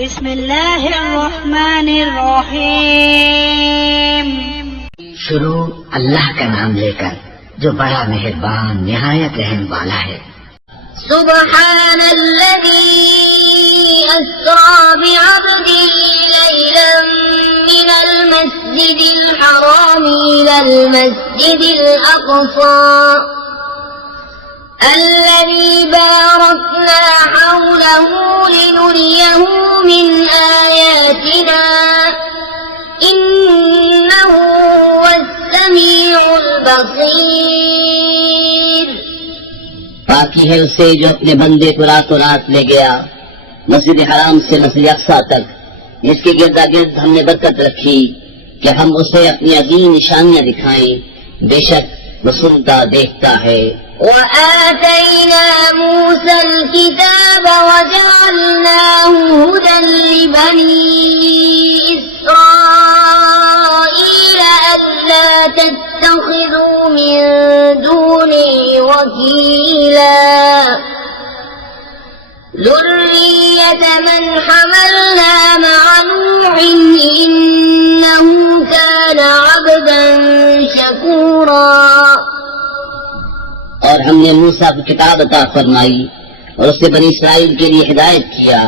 बिस्मिल्लाहिर्रहमानिर्रहीम। शुरू अल्लाह का नाम लेकर जो बड़ा मेहरबान निहायत रहम वाला है। सुब्हानल्लज़ी अस्रा बिअब्दिही लैलन मिनल मस्जिदिल हराम इलल मस्जिदिल अक़सा الذي باركنا حوله لنريه من آياتنا إنه هو السميع البصير। बाकी है उससे जो अपने बंदे को रातों रात ले गया मस्जिद हराम से मस्जिद अक्सा तक, जिसके गिरदा गिर्द हमने बरकत रखी कि हम उसे अपनी अजीम निशानियां दिखाएं। बेशक वो सुनता देखता है। وآتينا موسى الكتاب وجعلناه هدى لبني إسرائيل ألا تتخذوا من دوني وكيلا ذرية من حملنا مع نوح إنه كان عبدا شكورا। और हमने मूसा को किताब अता फरमाई और उससे बनी इस्राइल के लिए हिदायत किया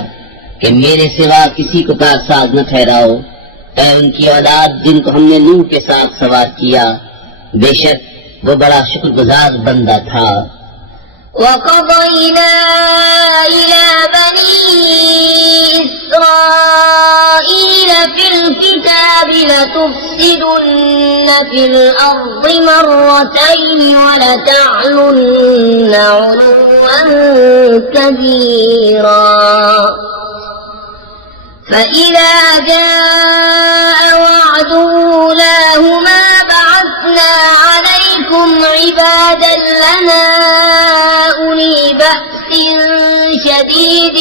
कि मेरे सिवा किसी को कारसाज न ठहराओ, ऐ उनकी औलाद जिनको हमने नूह के साथ सवार किया। बेशक वो बड़ा शुक्रगुजार बंदा था। وقضينا إلى بني إسرائيل في الكتاب لتفسدن في الأرض مرتين ولتعلن علوا كبيرا فإذا جاء وعد أولاهما بعثنا عليكم عبادا لنا أولي بأس شديد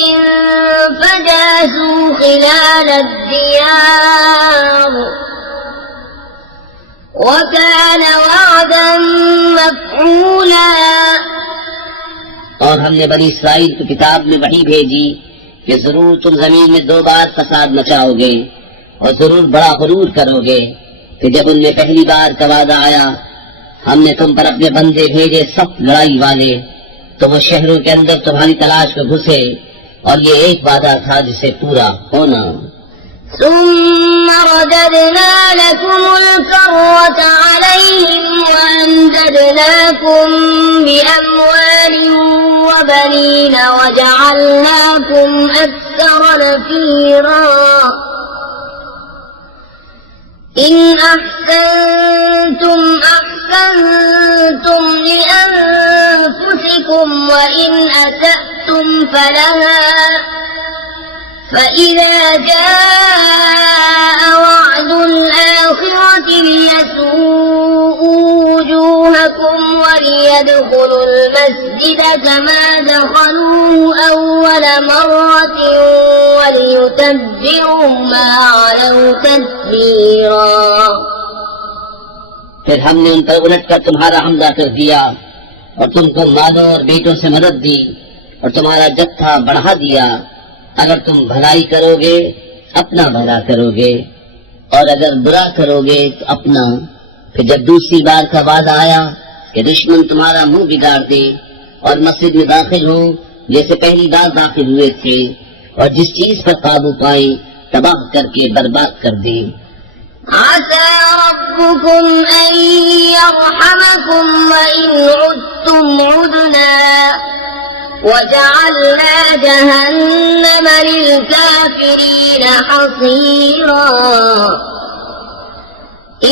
فجاسوا خلال الديار وكان وعدا مفعولا। और हमने बनी इस्राइल की किताब में वही भेजी कि जरूर तुम जमीन में 2 बार फसाद मचाओगे और जरूर बड़ा गुरूर करोगे। कि जब उनमें पहली बार का वादा आया हमने तुम पर अपने बंदे भेजे सख्त लड़ाई वाले, तो वो शहरों के अंदर तुम्हारी तलाश में घुसे और ये एक वादा था जिसे पूरा होना। ثم رددنا لكم الكرة عليهم وأمددناكم بأموال وبنين وجعلناكم أكثر نفيرا إن أحسنتم أحسنتم لأنفسكم وإن أسأتم فلها فإذا جاء وعد الآخرة ليسوءوا وجوهكم وليدخلوا المسجد كما دخلوه أول مرة وليتبروا ما علوا تتبيرا। फिर हमने उन पर उलट कर तुम्हारा हमला कर दिया और तुमको मालों और बेटों से मदद दी और तुम्हारा जत्था बढ़ा दिया। अगर तुम भलाई करोगे अपना भला करोगे और अगर बुरा करोगे तो अपना। फिर जब दूसरी बार का वादा आया कि दुश्मन तुम्हारा मुंह बिगाड़ दे और मस्जिद में दाखिल हो जैसे पहली बार दाखिल हुए थे और जिस चीज पर काबू पाए तबाह करके बर्बाद कर दे। عسى ربكم أن يرحمكم وإن عدتم عدنا وجعلنا جهنم للكافرين حصيرا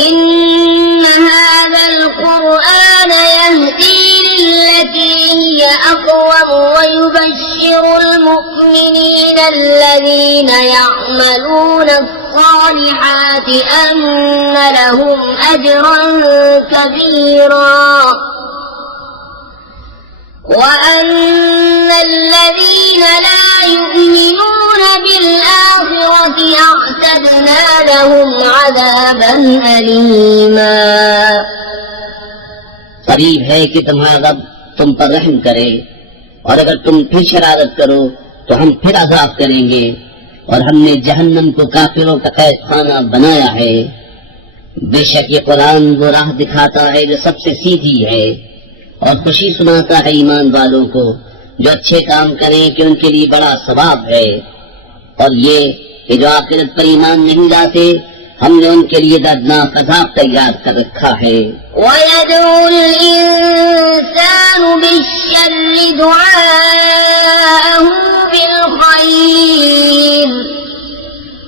إن هذا القرآن يهدي للتي هي أقوم ويبشر المؤمنين الذين يعملون الصالحات أن لهم أجرا كبيرا وأن الذين لا يؤمنون بالآخرة أعتدنا لهم عذابا أليما। करीब है कि तुम्हारा रब तुम पर रहम करे और अगर तुम फिर शरारत करो तो हम फिर अज़ाब करेंगे और हमने जहन्नम को काफिरों का कैद खाना बनाया है। बेशक ये कुरान वो राह दिखाता है जो सबसे सीधी है और खुशी सुनाता है ईमान वालों को जो अच्छे काम करें कि उनके लिए बड़ा सवाब है। और ये कि जो आखिरत पर ईमान नहीं लाते हमने उनके लिए दर्दनाक अज़ाब तैयार कर रखा है। وَيَدْعُو الْإِنسَانُ بِالشَّرِّ دُعَاءَهُ بِالْخَيْرِ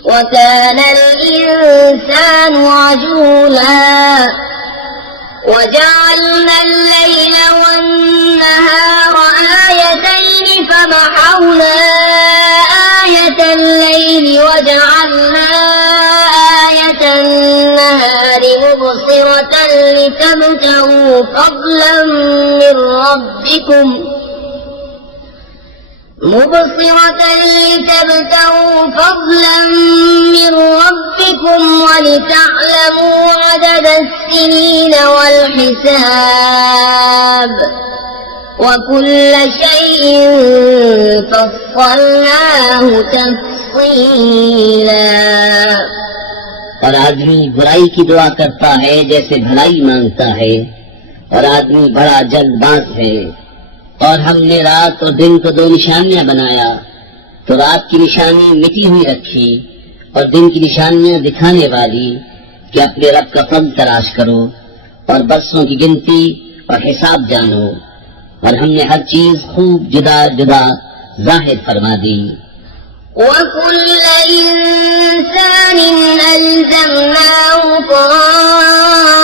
وَكَانَ الْإِنسَانُ عَجُولًا وَجَعَلْنَا اللَّيْلَ وَالنَّهَارَ آيَتَيْنِ فَمَحَوْنَا آيَةَ اللَّيْلِ وَجَعَلْنَا آيَةَ النَّهَارِ مُبْصِرَةً لِتَبْتَغُوا فَضْلًا من ربكم ولتعلموا عدد السنين والحساب وكل شيء فصلناه تفصيلا। और आदमी बुराई की दुआ करता है जैसे भलाई मांगता है और आदमी बड़ा जल्दबाज है। और हमने रात और दिन को दो निशानियां बनाया तो रात की निशानी मिटी हुई रखी और दिन की निशानियां दिखाने वाली कि अपने रब का फल तलाश करो और बरसों की गिनती और हिसाब जानो। और हमने हर चीज खूब जुदा जुदा जाहिर फरमा दी। وَكُلَّ إِنسَانٍ أَلْزَمْنَاهُ طَائِرَهُ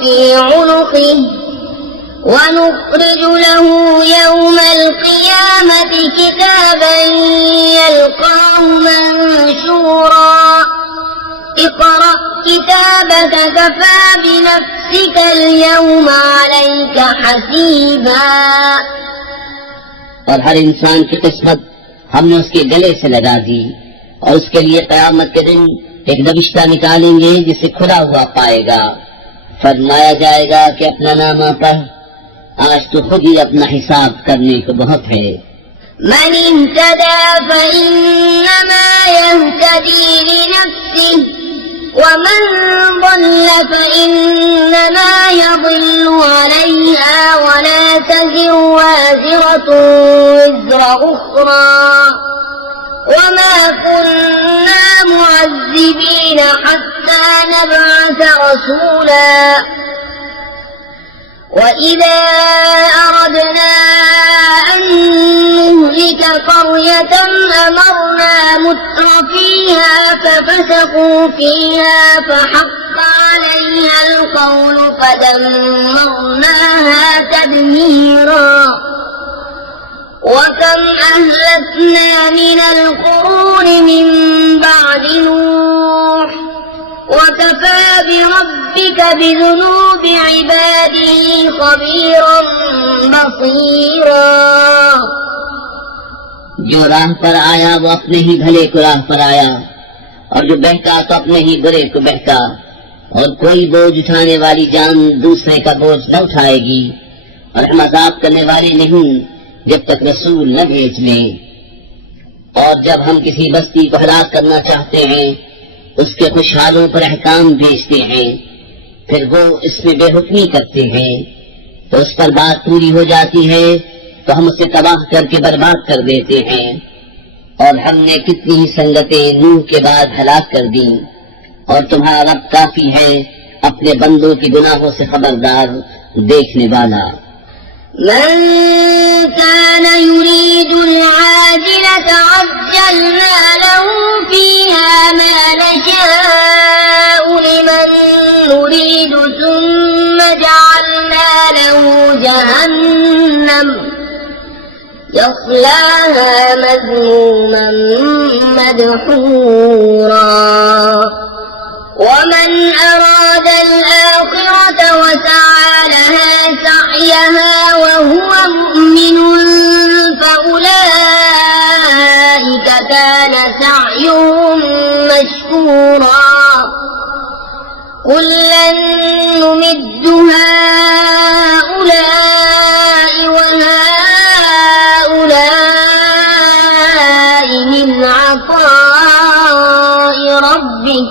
فِي عُنُقِهِ وَنُخْرِجُ لَهُ يَوْمَ الْقِيَامَةِ كِتَابًا يَلْقَاهُ مَنشُورًا اقْرَأْ كِتَابَكَ كَفَى بِنَفْسِكَ الْيَوْمَ عَلَيْكَ حَسِيبًا। और हर इंसान की किस्मत हमने उसके गले से लगा दी और उसके लिए क़यामत के दिन एक नविश्ता निकालेंगे जिसे खुला हुआ पाएगा। फरमाया जाएगा कि अपना नामा पढ़, आज तो खुद ही अपना हिसाब करने को बहुत है। من اهتدى فإنما يهتدي لنفسه ومن ضل فإنما يضل عليها ولا تزر وازرة وزر أخرى وما كنا معذبين حتى نبعث رسولا وإذا أردنا أن نهلك قرية أمرنا مترفيها ففسقوا فيها فحق عليها القول فدمرناها تدميرا وكم أهلكنا من القرون من بعد نوح وكفى بربك بذنوب عباده خبيرا بصيرا। जो राह पर आया वो अपने ही भले को राह पर आया और जो बहका तो अपने ही बुरे को बहका। और कोई बोझ उठाने वाली जान दूसरे का बोझ न उठाएगी और हम अज़ाब करने वाले नहीं जब तक रसूल न भेज लें। और जब हम किसी बस्ती को हलाक करना चाहते हैं उसके खुशहालों पर अहकाम भेजते हैं फिर वो इसमें बेहुक्मी करते हैं तो उस पर बात पूरी हो जाती है तो हम उसे तबाह करके बर्बाद कर देते हैं। और हमने कितनी ही संगतें नूह के बाद हलाक कर दी और तुम्हारा रब काफी है अपने बंदों के गुनाहों से खबरदार देखने वाला। من كان يريد العاجلة عجلنا له فيها ما نشاء لمن نريد ثم جعلنا له جهنم يصلاها مذموما مدحورا ومن أراد الآخرة وسعى لها سعيها وهو مؤمن فأولئك كان سعيهم مشكورا كلا نمد هؤلاء وهؤلاء من عطاء ربك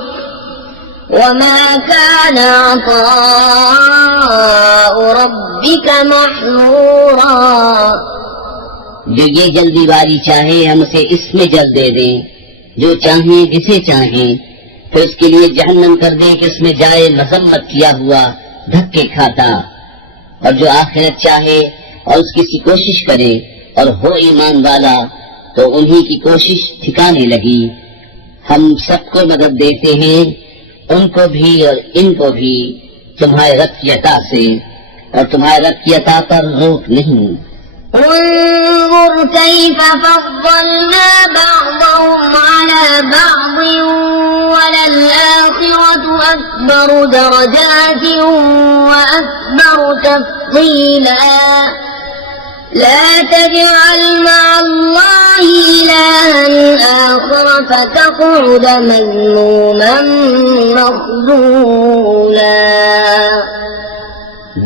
وما كان عطاء ربك محظورا। जो ये जल्दी वाली चाहे हम उसे इसमें जल दे दें, जो चाहे जिसे चाहे, फिर उसके लिए जहन्नम कर दें कि उसमें जाए मजम्मत किया हुआ धक्के खाता। और जो आखिरत चाहे और उसकी सी कोशिश करे और हो ईमान वाला, तो उन्हीं की कोशिश ठिकाने लगी। हम सबको मदद देते हैं, उनको भी और इनको भी, तुम्हारे रब की अता से, और तुम्हारे रब की अता पर रोक नहीं। انظر كيف فضلنا بعضهم على بعض وللآخرة أكبر درجات وأكبر تفضيلا لا تجعل مع الله إلها آخر فتقعد مذموما مخذولا।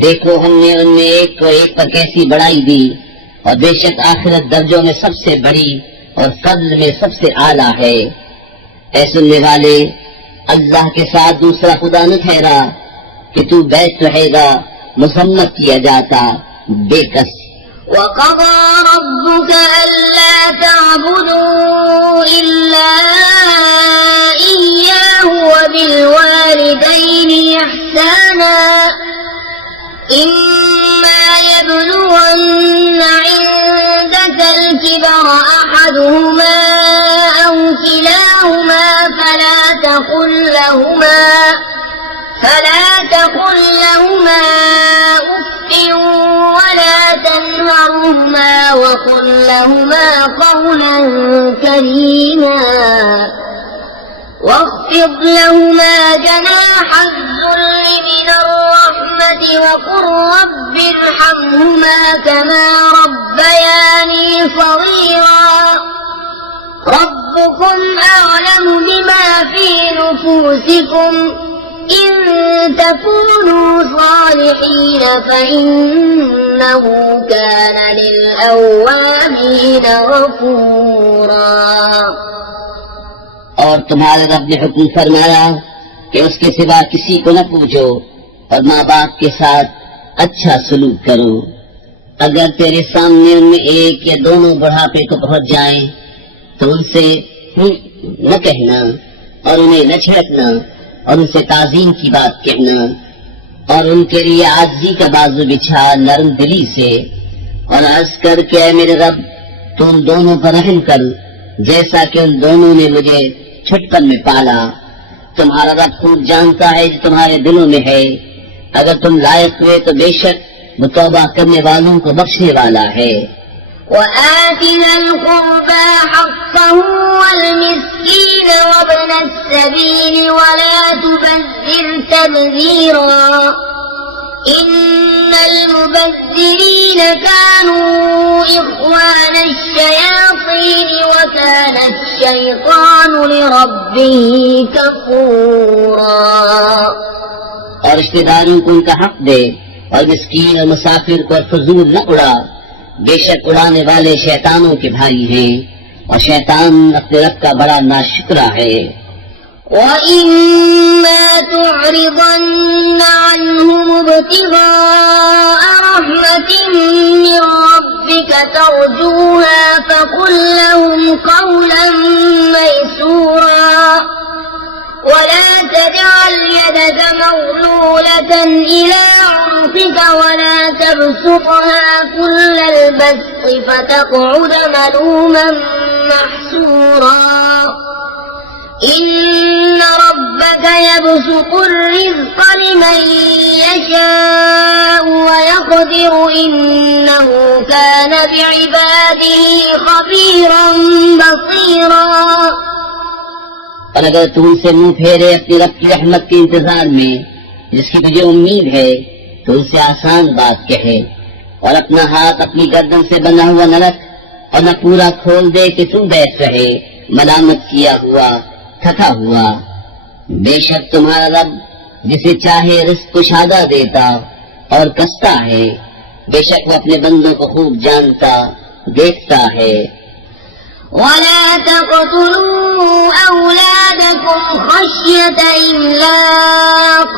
देखो हमने उनमें एक को एक पर कैसी बढ़ाई दी, और बेशक आखिरत दर्जों में सबसे बड़ी और फضل में सबसे आला है। ऐ सुनने वाले, अल्लाह के साथ दूसरा खुदा न ठहरा कि तू बैठ रहेगा, मुसम्मत किया जाता बेकस। وقضى ربك ألا تعبدوا إلا إياه وبالوالدين إحسانا إما يبلغن عندك الكبر أحدهما أو كلاهما فلا تقل لهما أف ولا تنهرهما وقل لهما قولا كريما واخفض لهما جناح الذل من الرحمة وقل رب ارحمهما كما ربياني صغيرا ربكم أعلم بما في نفوسكم إن تكونوا صالحين فإنه كان للأوابين غفورا। और तुम्हारे रब ने हुक्म फरमाया कि उसके सिवा किसी को न पूछो और माँ बाप के साथ अच्छा सलूक करो। अगर तेरे सामने उनमें एक या दोनों बुढ़ापे को पहुंच जाएं, तो उनसे न कहना और उन्हें न छिड़कना और उनसे ताजीम की बात कहना, और उनके लिए आजी का बाजू बिछा नरम दिली से, और अर्ज कर के मेरे रब तुम दोनों पर रहम कर, जैसा कि उन दोनों ने मुझे छुटपन में पाला। तुम्हारा रब खूब जानता है जो तुम्हारे दिलों में है। अगर तुम लायक हुए तो बेशक वो तौबा करने वालों को बख्शने वाला है। وآت ذا القربى حقه والمسكين وابن السبيل ولا تبذر تبذيرا إن المبذرين كانوا إخوان الشياطين وكان الشيطان لربه كفورا। और रिश्तेदारों को उनका हक दे, और मिस्कीन और मुसाफिर को फजूल न उड़ा, बेशक उड़ाने वाले शैतानों के भाई हैं, और शैतान अपने रब का बड़ा नाशुक्रा है। وَإِمَّا تُعْرِضَنَّ عَنْهُمُ ابْتِغَاءَ رَحْمَةٍ مِّن رَّبِّكَ تَرْجُوهَا فَقُل لَّهُمْ قَوْلًا مَّيْسُورًا وَلَا تَجْعَلْ يَدَكَ مَغْلُولَةً إِلَىٰ عُنُقِكَ وَلَا تَبْسُطْهَا كُلَّ الْبَسْطِ فَتَقْعُدَ مَلُومًا مَّحْسُورًا إن ربك يبسط الرزق لمن يشاء ويقدر إنه كان بعباده خبيرا بصيرا। और अगर तू उनसे मुंह फेरे अपनी रब की रहमत के इंतजार में, जिसकी तुझे उम्मीद है, तो उनसे आसान बात कहे, और अपना हाथ अपनी गर्दन से बना हुआ न रख, और न पूरा खोल दे कि तू बैठ रहे मलामत किया हुआ थका हुआ। बेशक तुम्हारा रब जिसे चाहे रिज़्क़ कुशादा देता और कसता है, बेशक वो अपने बंदों को खूब जानता देखता है। ولا تقتلوا خشية إملاق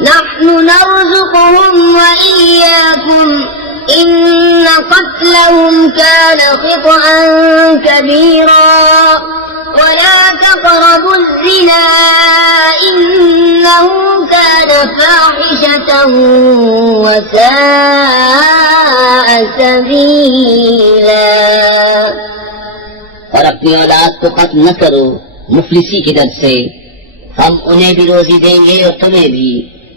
نحن نرزقهم وإياكم إن قتلهم كان خطأ كبيرا ولا تقربوا الزنا إنه كان فاحشة وساء سبيلا और अपनी औलाद को कत्ल न करो मुफलिसी की दर से, हम उन्हें भी रोजी देंगे और तुम्हें भी,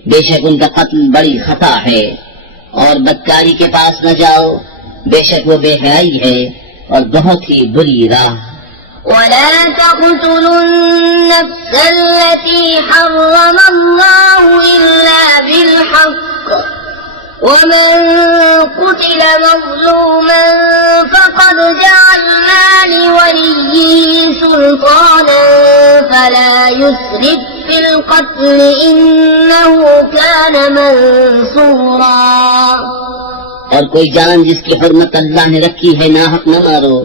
बेशक उनका कत्ल बड़ी खता है। और बदकारी के पास न जाओ, बेशक वो बेहयाई है और बहुत ही बुरी राह। ولا تقتلوا النفس التي حرم الله إلا بالحق ومن قتل مظلوما فقد جعلنا لوليه سلطانا فلا يسرف في القتل إنه كان منصورا। और कोई जान जिसकी हुर्मत अल्लाह ने रखी है नाहक न मारो,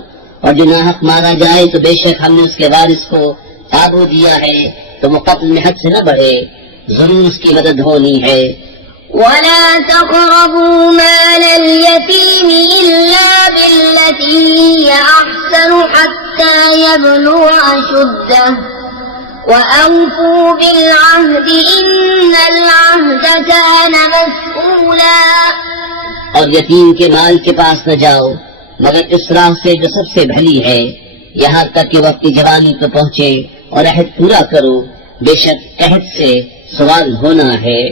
और जो नाहक मारा जाए तो बेशक हमने उसके वारिस को काबू दिया है, तो वो कत्ल में हद से न बढ़े, जरूर उसकी मदद होनी है। ولا تقربوا مال اليتيم إلا بالتي هي أحسن حتى يبلغ أشده وأوفوا بالعهد إن العهد كان مسؤولا। और यतीम के माल के पास न जाओ मगर इस राह से जो सबसे भली है, यहाँ तक कि वो अपनी जवानी पर पहुँचे, और अहद पूरा करो, बेशक अहद से सवाल होना है।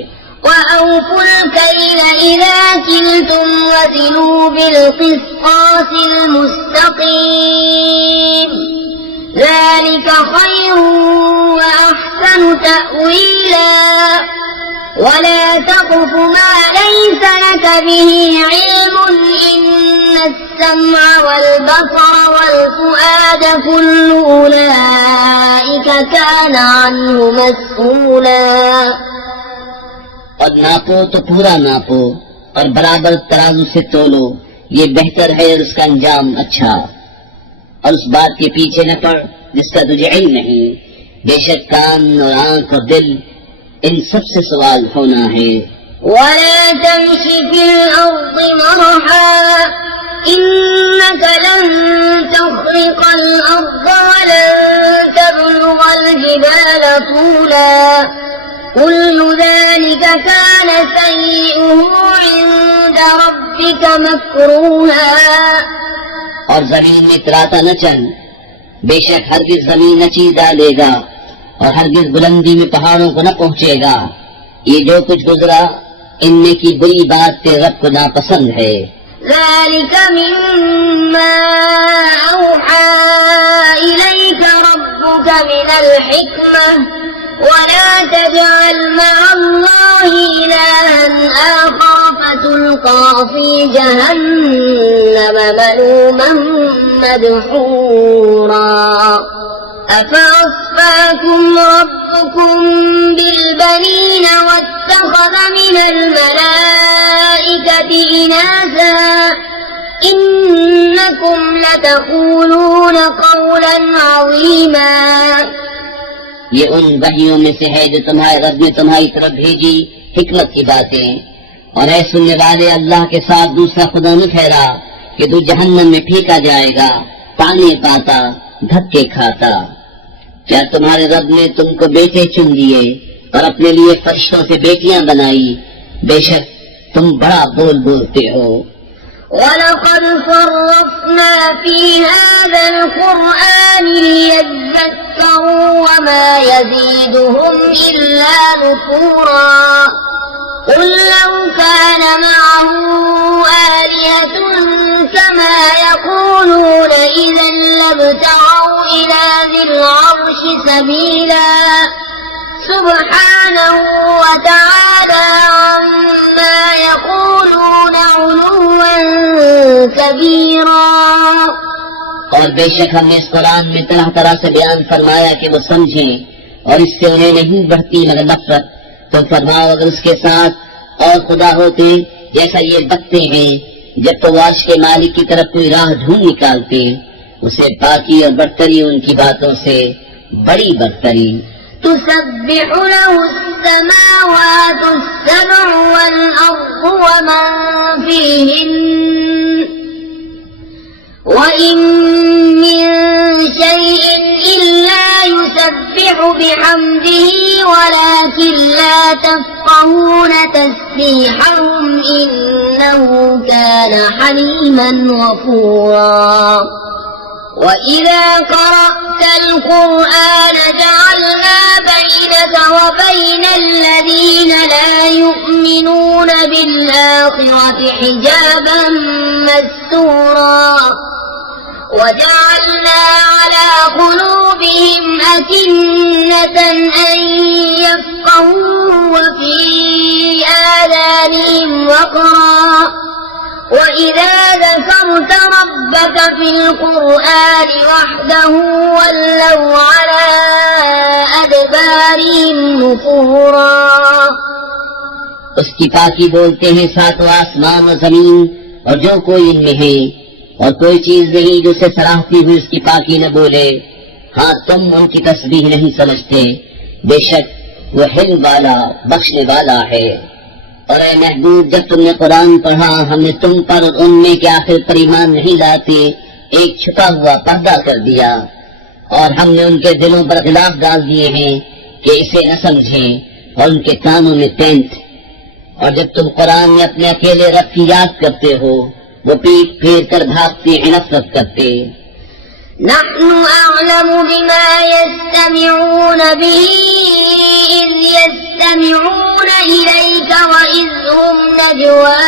وأوفوا الكيل إذا كلتم وزنوا بالقسطاس المستقيم ذلك خير وأحسن تأويلا ولا تقف ما ليس لك به علم إن السمع والبصر والفؤاد كل أولئك كان عنه مسؤولا। और नापो तो पूरा नापो और बराबर तराजू से तोलो, ये बेहतर है और उसका अंजाम अच्छा। और उस बात के पीछे न पड़ जिसका तुझे इल्म नहीं, बेशक कान और आंख और दिल इन सब से सवाल होना है। ولا تمش في الأرض مرحا إنك لن تخرق الأرض ولن تبلغ الجبال طولا كل ذلك كان سيئه عند ربك مكروها। और जमीन में इतराता न चल, बेशक हरगिज जमीन नची डालेगा और हरगिज बुलंदी में पहाड़ों को न पहुँचेगा। ये जो कुछ गुजरा इनमें की बुरी बात तेरे रब को नापसंद है। ذلك مما أوحى إليك ربك من الحكمة ولا تجعل مع الله إلها آخر فتلقى في جهنم ملوما مدحورا أفأصفاكم ربكم بالبنين واتخذ من الملائكة إناثا إنكم لتقولون قولا عظيما। ये उन वहियों में से है जो तुम्हारे रब ने तुम्हारी तरफ भेजी हिकमत की बातें, और है सुनने वाले अल्लाह के साथ दूसरा खुदा न ठहरा कि तू जहन्नम में फेंका जाएगा, ताने पाता धक्के खाता। क्या तुम्हारे रब ने तुमको बेटे चुन लिए और अपने लिए फरिश्तों से बेटियां बनाई, बेशक तुम बड़ा बोल बोलते हो। وَلَقَدْ صَرَّفْنَا فِي هَذَا الْقُرْآنِ لِيَذَّكَّرُوا وَمَا يَزِيدُهُمْ إِلَّا نُفُورًا قُلْ لَوْ كَانَ مَعَهُ آلِهَةٌ كَمَا يَقُولُونَ إِذًا لَابْتَغَوْا إِلَى ذِي الْعَرْشِ سَبِيلًا سُبْحَانَهُ وَتَعَالَى عَمَّا يَقُولُونَ عُلُوًّا كَبِيرًا। और बेशक हमने इस कुरान में तरह तरह से बयान फरमाया कि वो समझें, और इससे उन्हें नहीं बढ़ती मगर नफरत। तो फरमाओ अगर उसके साथ और खुदा होते जैसा ये बकते हैं, जब तो वाश के मालिक की तरफ कोई राह ढूंढ निकालते, उसे पाकी और बरतरी उनकी बातों से बड़ी बरतरी। تسبح له السماوات السبع والأرض ومن فيهن وإن من شيء إلا يسبح بحمده ولكن لا تفقهون تسبيحهم إنه كان حليما غفورا وإذا قرأت القرآن جعلنا بينك وبين الذين لا يؤمنون بالآخرة حجابا مستورا وجعلنا على قلوبهم أكنة أن يفقهوا وفي آذانهم وقرا وإذا ذكرت ربك في القرآن وحده ولوا على أدبارهم نفورا उसकी पाकी बोलते हैं सातों आसमान और जमीन और जो कोई इनमें है और कोई चीज नहीं जो उसे सराहती हुई उसकी पाकी न बोले। हाँ, तुम उनकी तस्बीह नहीं समझते, बेशक वो हिल्म वाला बख्शने वाला है। और ऐ महबूब, जब तुमने कुरान पढ़ा हमने तुम पर और उनमें के आखिर पर ईमान नहीं लाते एक छुपा हुआ पर्दा कर दिया और हमने उनके दिलों पर गिलाफ डाल दिए हैं कि इसे न समझें और उनके कानों में टेंट। और जब तुम कुरान में अपने अकेले रब की याद करते हो वो पीठ फेर कर भागते हैं, नफरत करते। नहनु अअलमु बिमा यस्तमिऊन बिही इज़ यस्तमिऊन इलैक व इज़ हुम नजवा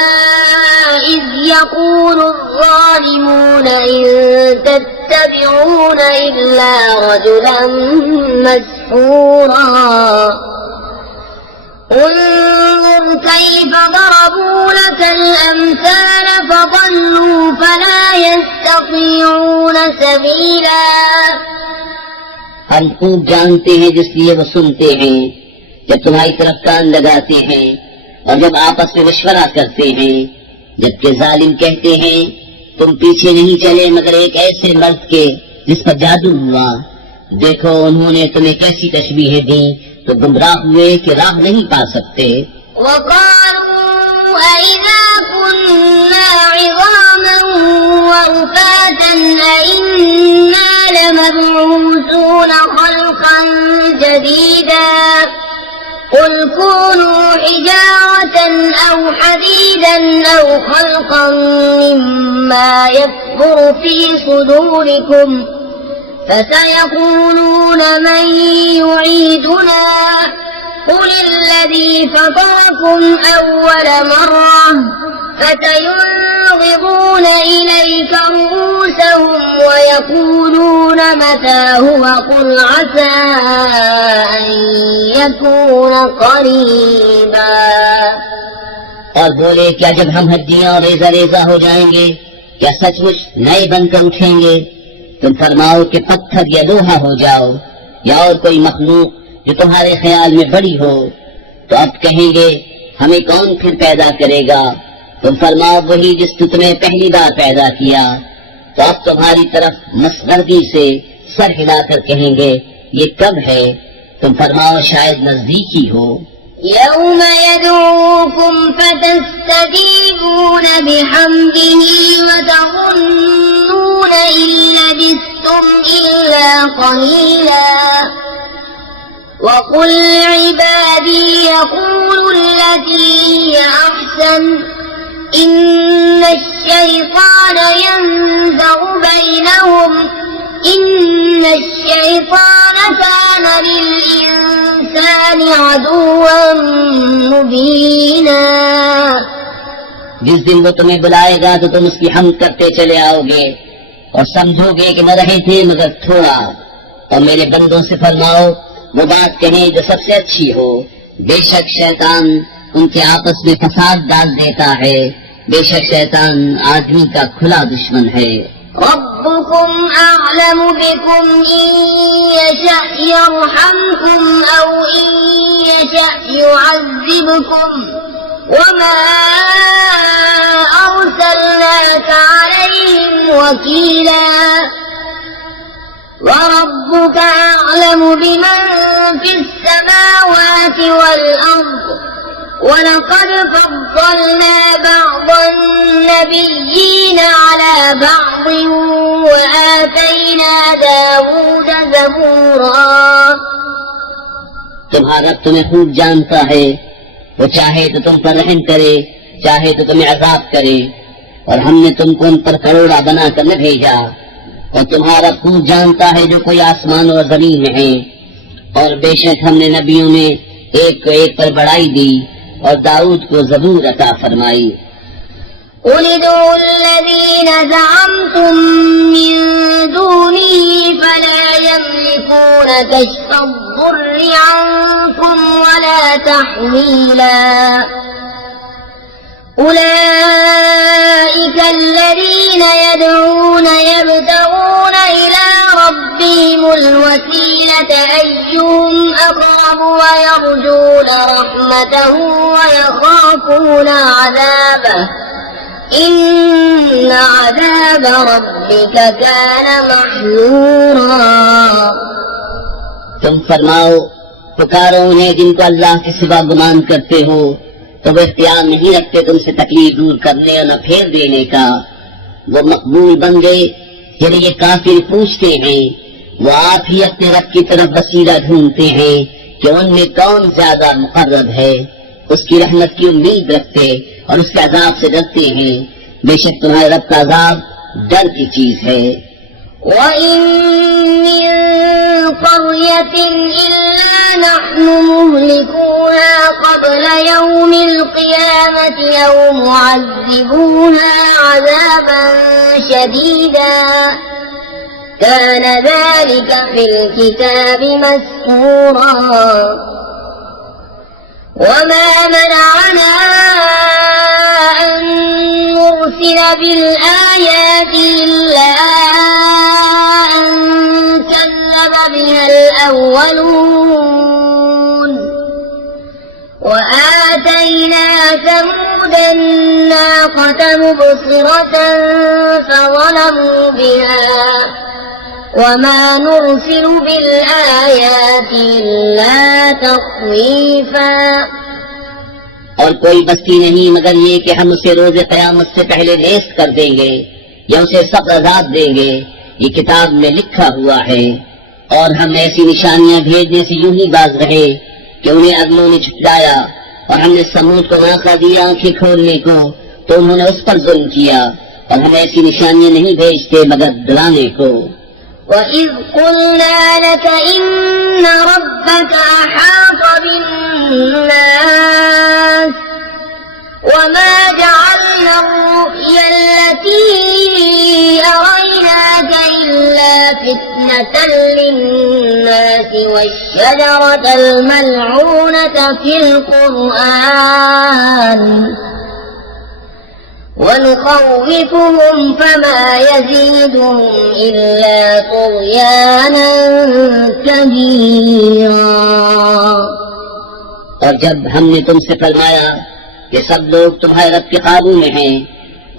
इज़ यक़ूलु ज़ालिमून इन तत्तबिऊन इल्ला रजुलन मस्हूरा انظر كيف ضربوا لك الأمثال فضلوا فلا يستطيعون سبيلا हम खूब जानते हैं जिसलिए वो सुनते हैं जब तुम्हारी तरफ कान लगाते हैं और जब आपस में मशवरा करते हैं, जबकि जालिम कहते हैं तुम पीछे नहीं चले मगर एक ऐसे मर्द के जिस पर जादू हुआ। देखो उन्होंने तुम्हें कैसी तशबीहें दी तो गुमराह हुए कि राह नहीं पा सकते। وقالوا أئذا كنا عظاما ورفاتا أئنا لمبعوثون خلقا جديدا قل كونوا حجارة أو حديدا أو خلقا مما يكبر في صدوركم فسيقولون من يعيدنا قل الذي فطركم أول مرة فسينغضون إليك رؤوسهم ويقولون متى هو قل عسى أن يكون قريبا और बोले क्या जब हम हड्डियां और रेजा रेजा हो जाएंगे क्या सचमुच नए बनकर उठेंगे? तुम फरमाओ कि पत्थर या लोहा हो जाओ या और कोई मखलूक जो तुम्हारे ख्याल में बड़ी हो। तो अब कहेंगे हमें कौन फिर पैदा करेगा? तुम फरमाओ वही जिसने तुम्हें पहली बार पैदा किया। तो अब तुम्हारी तरफ मसगर्दी से सर हिलाकर कहेंगे ये कब है? तुम फरमाओ शायद नजदीकी हो। यौम यदऊकुम फतस्तजीबून बिहम्दिही वतज़ुन्नून इन लबिस्तुम इल्ला क़लीला वक़ुल लिइबादी यक़ूलु अल्लती हिय अहसन इन्न अश-शैतान यंज़गु बैनहुम इन्न अश-शैतान कान लिल-इंसानि अदुव्वन मुबीना। जिस दिन वो तुम्हें बुलाएगा तो तुम उसकी हमद करते चले आओगे और समझोगे कि न रहे थे मगर थोड़ा। और मेरे बंदों से फरमाओ वो बात कहें जो सबसे अच्छी हो। बेशक शैतान उनके आपस में फसाद डाल देता है। बेशक शैतान आदमी का खुला दुश्मन है। रब्बुकुम अअलमु बिकुम इन यशअ यरहमकुम औ इन यशअ युअज़्ज़िबकुम वमा अर्सलनाका अलैहिम वकीला वरब्बुका अअलमु बिमन फिस السماوات والأرض ولقد فضلنا بعض النبيين على بعض وآتينا दाऊद ज़बूरा। तुम्हारा तुम्हें खूब जानता है, वो चाहे तो तुम पर रहम करे, चाहे तो तुम्हें अजाब करे, और हमने तुमको उन पर करोड़ा बनाकर न भेजा। और तुम्हारा खूब जानता है जो कोई आसमान और जमीन में है, और बेशक हमने नबियों में एक को एक पर बढ़ाई दी और दाऊद को ज़बूर अता फरमाई। قل ادعوا الذين زعمتم من دونه فلا يملكون كشف الضر عنكم ولا تحويلا أولئك الذين يدعون يبتغون إلى ربهم الوسيلة أيهم أقرب ويرجون رحمته ويخافون عذابه إن عذاب ربك كان محذورا। तुम फरमाओ, पुकारो उन्हें जिनको अल्लाह के सिवा गुमान करते हो, तो वे इख्तियार नहीं रखते तुमसे तकलीफ दूर करने और न फेर देने का। वो मकबूल बंदे यदि ये काफिर पूछते हैं, वो आप ही अपने रब की तरफ वसीला ढूंढते हैं कि उनमें कौन ज्यादा मुकर्रब है, उसकी रहमत की उम्मीद रखते और उसके अजाब से डरते हैं। बेशक तुम्हारे रब का अजाब डर की चीज है। وإن من قرية إلا نحن مهلكوها قبل يوم القيامة أو معذبوها عذابا شديدا كان ذلك في الكتاب مسطورا وما منعنا أن نرسل بالآيات إلا أن كذب بها الأولون وآتينا ثمود الناقة مبصرة فظلموا بها وما نرسل بالآيات إلا تخويفا। और कोई बस्ती नहीं मगर ये कि हम उसे रोज़े क़यामत से पहले नेस्त कर देंगे या उसे सख्त अज़ाब देंगे, ये किताब में लिखा हुआ है। और हम ऐसी निशानियां भेजने से यूं ही बाज रहे कि उन्हें अगलों ने झुठलाया, और हमने समूद को नाका दी आंखें खोलने को, तो उन्होंने उस पर जुल्म किया। और हम ऐसी निशानियां नहीं भेजते मगर डराने को। وإذ قلنا لك إن ربك أحاط بالناس وما جعلنا الرؤيا التي أريناك إلا فتنة للناس والشجرة الملعونة في القرآن ونخوفهم فما يزيدهم إلا طغيانا كبيرا। और जब हमने तुमसे फरमाया कि सब लोग तुम्हारे रब के काबू में हैं,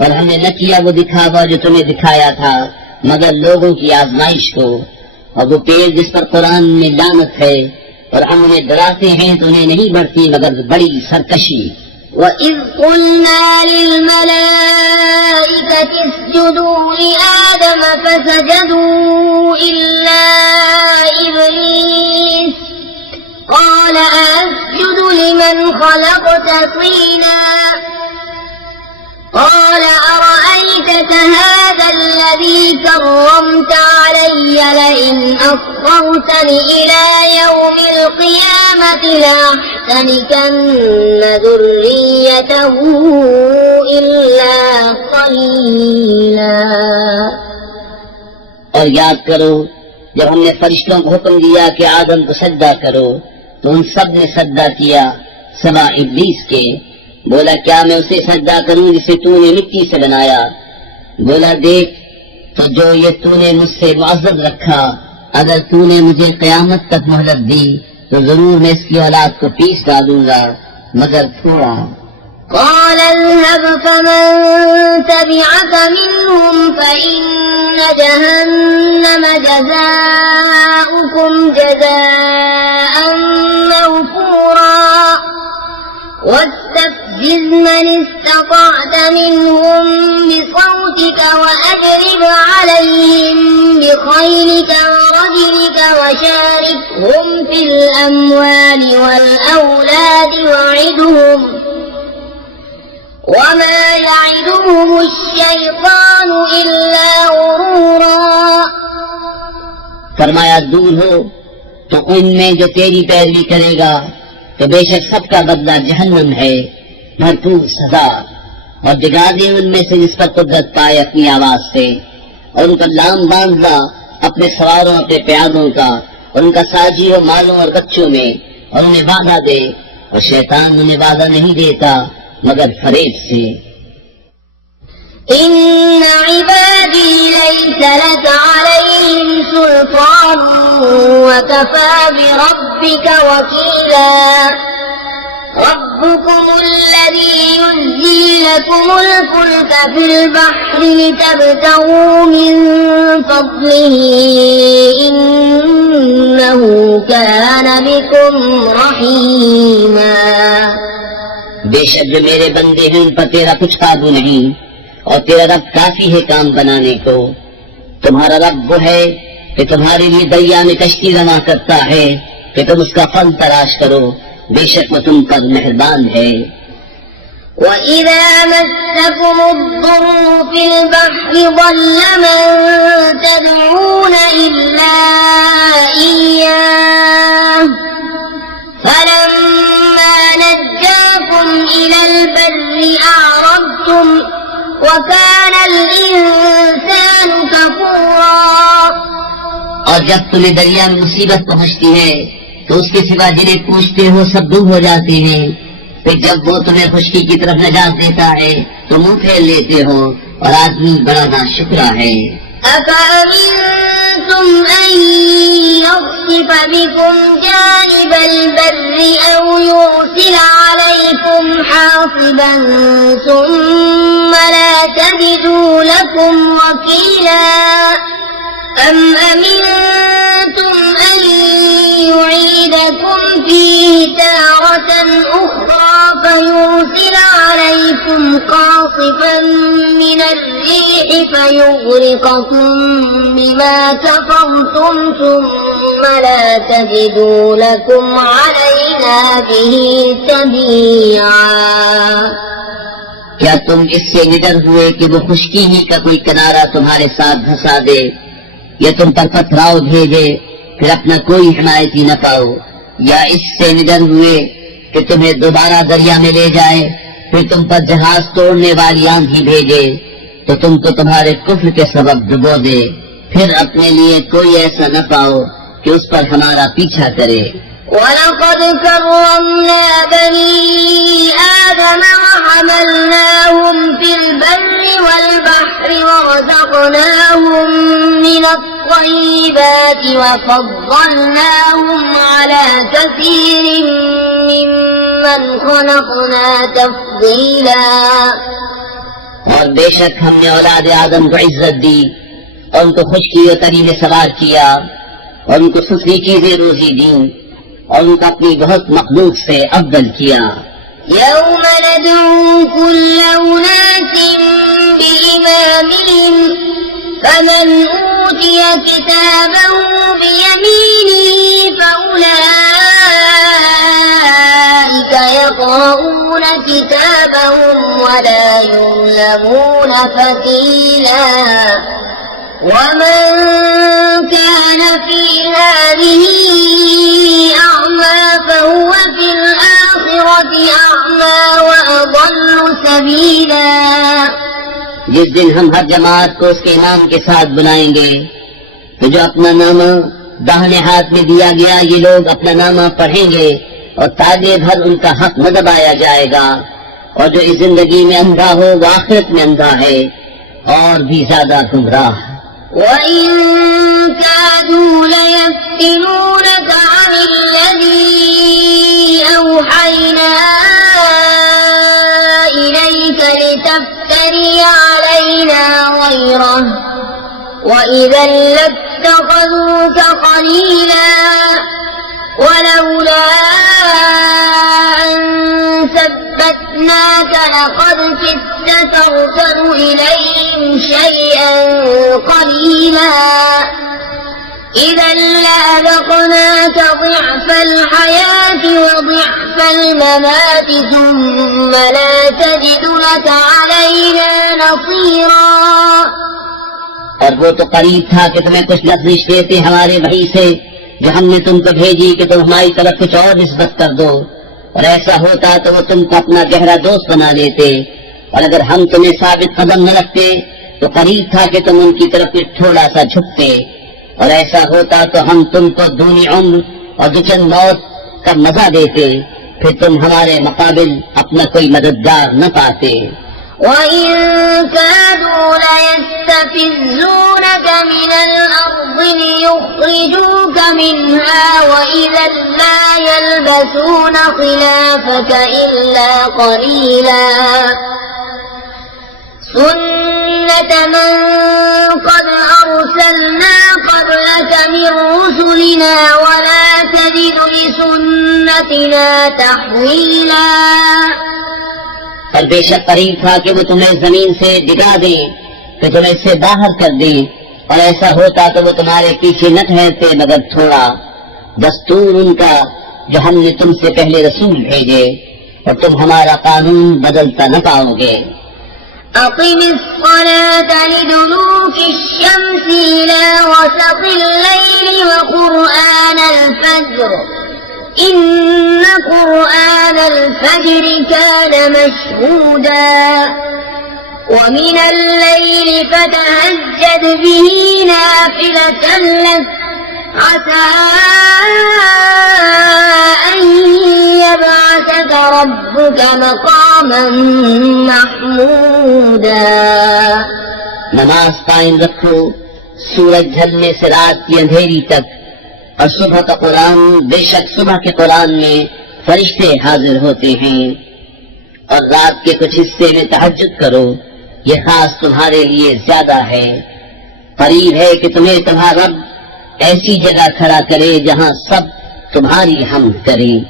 और हमने न किया वो दिखावा जो तुम्हें दिखाया था मगर लोगों की आजमाइश को, और वो पेड़ जिस पर कुरान में लानत है, और हम उन्हें डराते हैं तो उन्हें नहीं बढ़ती मगर बड़ी सरकशी। وإذ قلنا للملائكة اسجدوا لآدم فسجدوا إلا إبليس قال أسجد لمن خلقت طينا قال أرأيتك هذا الذي كرمت علي لئن أخرتني إلى يوم القيامة لأحتنكن ذريته إلا قليلا। और याद करो जब हमने फरिश्तों को हुक्म दिया कि आदम को सजदा करो, तो उन सब ने सजदा किया सवा इब्लीस के। बोला क्या मैं उसे सजदा करूं जिसे तूने मिट्टी से बनाया? बोला देख तो जो ये तूने मुझसे मुअज़्ज़ज़ रखा, अगर तूने मुझे क़यामत तक मोहलत दी तो जरूर मैं इसकी औलाद को पीस डालूंगा मगर थोड़ा। قال اذهب فمن تبعك منهم فإن جهنم جزاؤكم جزاء واستفزز من استطعت منهم بصوتك وأجلب عليهم بخيلك ورجلك وشاركهم في الأموال والأولاد وعدهم وما يعدهم الشيطان إلا غرورا। फरमाया दूर हो तो उनमें जो तेरी पैरवी करेगा तो बेशक सबका बदला जहन्नम है, भरपूर सजा। और दिखा दे उनमें से जिस पर कुदरत पाए अपनी आवाज से, और उनका लाम बांधना अपने सवारों अपने प्यादों का और उनका साजियों मालों और बच्चों में, और उन्हें वादा दे और शैतान उन्हें वादा नहीं देता मगर फरेब से। إن عبادي ليس لك عليهم سلطان وكفى بربك وكيلا ربكم الذي يزجي لكم الفلك في البحر لتبتغوا من فضله إنه كان بكم رحيما। बेशक जो मेरे बंदे हैं उन पर तेरा कुछ काबू नहीं, और तेरा रब काफी है काम बनाने को। तुम्हारा रब वो है कि तुम्हारे लिए दरिया में कश्ती रवा करता है कि तुम उसका फल तलाश करो, बेशक वो तुम पर मेहरबान है। وَإِذَا مَسَّكُمُ الضُّرُّ فِي الْبَحْرِ ضَلَّ مَن تَدْعُونَ إِلَّا إِيَّاهُ فَلَمَّا نَجَّاكُمْ إِلَى الْبَرِّ أَعْرَضْتُمْ وَكَانَ الْإِنسَانُ كَفُورًا। और जब तुम्हें दरिया में मुसीबत पहुंचती है तो उसके सिवा जिन्हें पूछते हो सब गुम हो जाते हैं, फिर जब वो तुम्हें खुशकी की तरफ निजात देता है तो मुंह फेर लेते हो, और आदमी बड़ा नाशुक्रा है। أَفَأَمِنْتُمْ أَنْ يَخْسِفَ بِكُمْ جَانِبَ الْبَرِّ أَوْ يُرْسِلَ عَلَيْكُمْ حَاصِبًا ثُمَّ لَا تَجِدُوا لَكُمْ وَكِيلًا أَمْ أَمِنْتُمْ أَنْ يُعِيدَكُمْ فِيهِ تَارَةً أُخْرَى فَيُرْسِلَ عَلَيْكُمْ قَاصِفًا مِنَ الرِّيحِ فَيُغْرِقَكُمْ بِمَا كَفَرْتُمْ ثُمَّ لَا تَجِدُوا لَكُمْ عَلَيْنَا بِهِ تَبِيعًا। क्या तुम इससे निडर हुए कि वो खुशकी ही का कोई किनारा तुम्हारे साथ धंसा दे, या तुम पर पथराव भेजे फिर अपना कोई हिमायती न पाओ, या इससे निडर हुए कि तुम्हें दोबारा दरिया में ले जाए फिर तुम पर जहाज तोड़ने वाली आंधी भेजे तो तुमको तुम्हारे कुफ्र के सबब डुबो दे, फिर अपने लिए कोई ऐसा न पाओ कि उस पर हमारा पीछा करे। وَلَقَدْ كَرَّمْنَا بَنِي آدَمَ وَحَمَلْنَاهُمْ فِي الْبَرِّ وَالْبَحْرِ وَرَزَقْنَاهُم مِّنَ الطَّيِّبَاتِ وَفَضَّلْنَاهُمْ عَلَى كَثِيرٍ مِّمَّنْ خَلَقْنَا تَفْضِيلًا। और बेशक हमने औलाद आदम को इज्जत दी और उनको खुशकी और तरी में सवार किया और उनको सुथरी चीजें रोजी दी और उनको अपनी बहुत मखलूक से अव्वल किया। يوم ندعو كل أناس بإمامهم فمن أوتي كتابه بيمينه فأولئك يقرؤون كتابهم ولا يظلمون فتيلا ومن كان في هذه أعمى فهو في الآخرة أعمى وأضل سبيلا। जिस दिन हम हर जमात को उसके इमाम के साथ बुलाएंगे तो जो अपना नामा दाहिने हाथ में दिया गया ये लोग अपना नामा पढ़ेंगे और तागे भर उनका हक न दबाया जाएगा, और जो इस जिंदगी में अंधा हो वो आखिरत में अंधा है और भी ज्यादा गुमराह। وَإِن كَادُوا لَيَفْتِنُونَكَ عَنِ الَّذِي أَوْحَيْنَا إِلَيْكَ لِتَفْتَرِيَ عَلَيْنَا غَيْرَهُ وَإِذًا لَّاتَّخَذُوكَ خَلِيلًا وَلَوْلَا أَن تركن إليهم شيئا قليلا إذا لأذقناك ضعف الحياة وضعف الممات ثم لا تجد لك علينا نصيرا। और वो तो करीब था कि तुम्हें कुछ लफ्ज़ देते हमारे वही से जो हमने तुमको भेजी कि तुम हमारी तरफ कुछ और निस्बत कर दो, और ऐसा होता तो वो तुमको अपना गहरा दोस्त बना लेते, और अगर हम तुम्हें साबित कदम न रखते तो करीब था कि तुम उनकी तरफ थोड़ा सा झुकते, और ऐसा होता तो हम तुमको दूनी उम्र और दुचन मौत का मजा देते, फिर तुम हमारे मुकाबिल अपना कोई मददगार न पाते। وإن كادوا ليستفزونك من الأرض ليخرجوك منها وإذا لا يلبثون خلافك إلا قليلا سنة من قد أرسلنا قبلك من رسلنا ولا تجد لسنتنا تحويلا। और बेशक करीब था कि वो तुम्हें जमीन से डिगा दें, फिर तुम्हें इससे बाहर कर दें, और ऐसा होता तो वो तुम्हारे पीछे न ठहरते मगर थोड़ा। दस्तूर उनका जो हमने तुमसे पहले रसूल भेजे, और तुम हमारा कानून बदलता न पाओगे। أقم الصلاة لدلوك الشمس إلى غسق الليل وقرآن الفجر إن قرآن الفجر كان مشهودا ومن الليل فتهجد به نافلة لك عسى أن يبعثك ربك مقاما محمودا। नमाज कायम रखो सूरज ढलने से रात की अंधेरी तक, और सुबह का कुरान, बेशक सुबह के कुरान में फरिश्ते हाजिर होते हैं, और रात के कुछ हिस्से में तहज्जुद करो, ये खास तुम्हारे लिए ज्यादा है। करीब है कि तुम्हें तुम्हारा रब ऐसी जगह खड़ा करे जहाँ सब तुम्हारी हमद करें।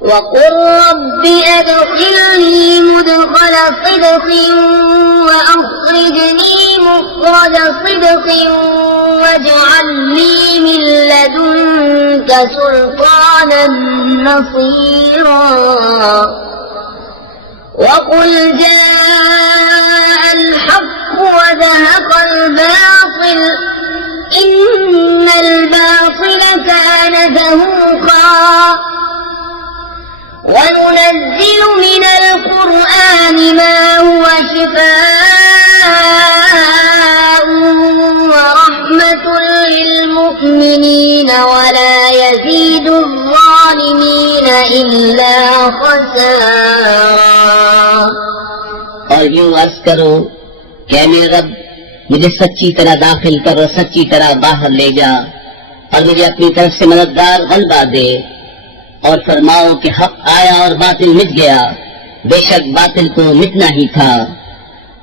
وقل رب أدخلني مدخل صدق وأخرجني مخرج صدق واجعل لي من لدنك سلطانا نصيرا وقل جاء الحق وزهق الباطل إن الباطل كان زهوقا وننزل من القرآن ما هو شفاء ورحمة للمؤمنين ولا يزيد الظالمين إلا خسارا। और यूं अर्ज करो कि मेरे रब मुझे सच्ची तरह दाखिल कर और सच्ची तरह बाहर ले जा, और मुझे अपनी तरफ से मददगार गलबा दे, और फरमाओ कि हक आया और बातिल मिट गया, बेशक बातिल को मिटना ही था।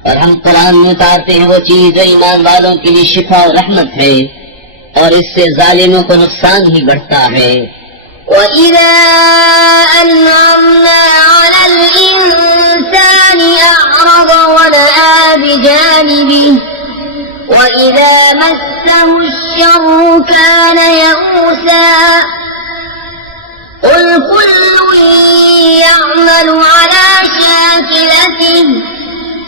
और हम कुरान में उतारते हैं वो चीज जो ईमान वालों के लिए शिफा और रहमत है, और इससे जालिमों को नुकसान ही बढ़ता है। وَإِذَا أَنْعَمْنَا عَلَى الْإِنسَانِ أَعْرَضَ وَنَأَىٰ بِجَانِبِهِ وَإِذَا مَسَّهُ الشَّرُّ كَانَ يَئُوسًا قل كل يعمل على شاكلته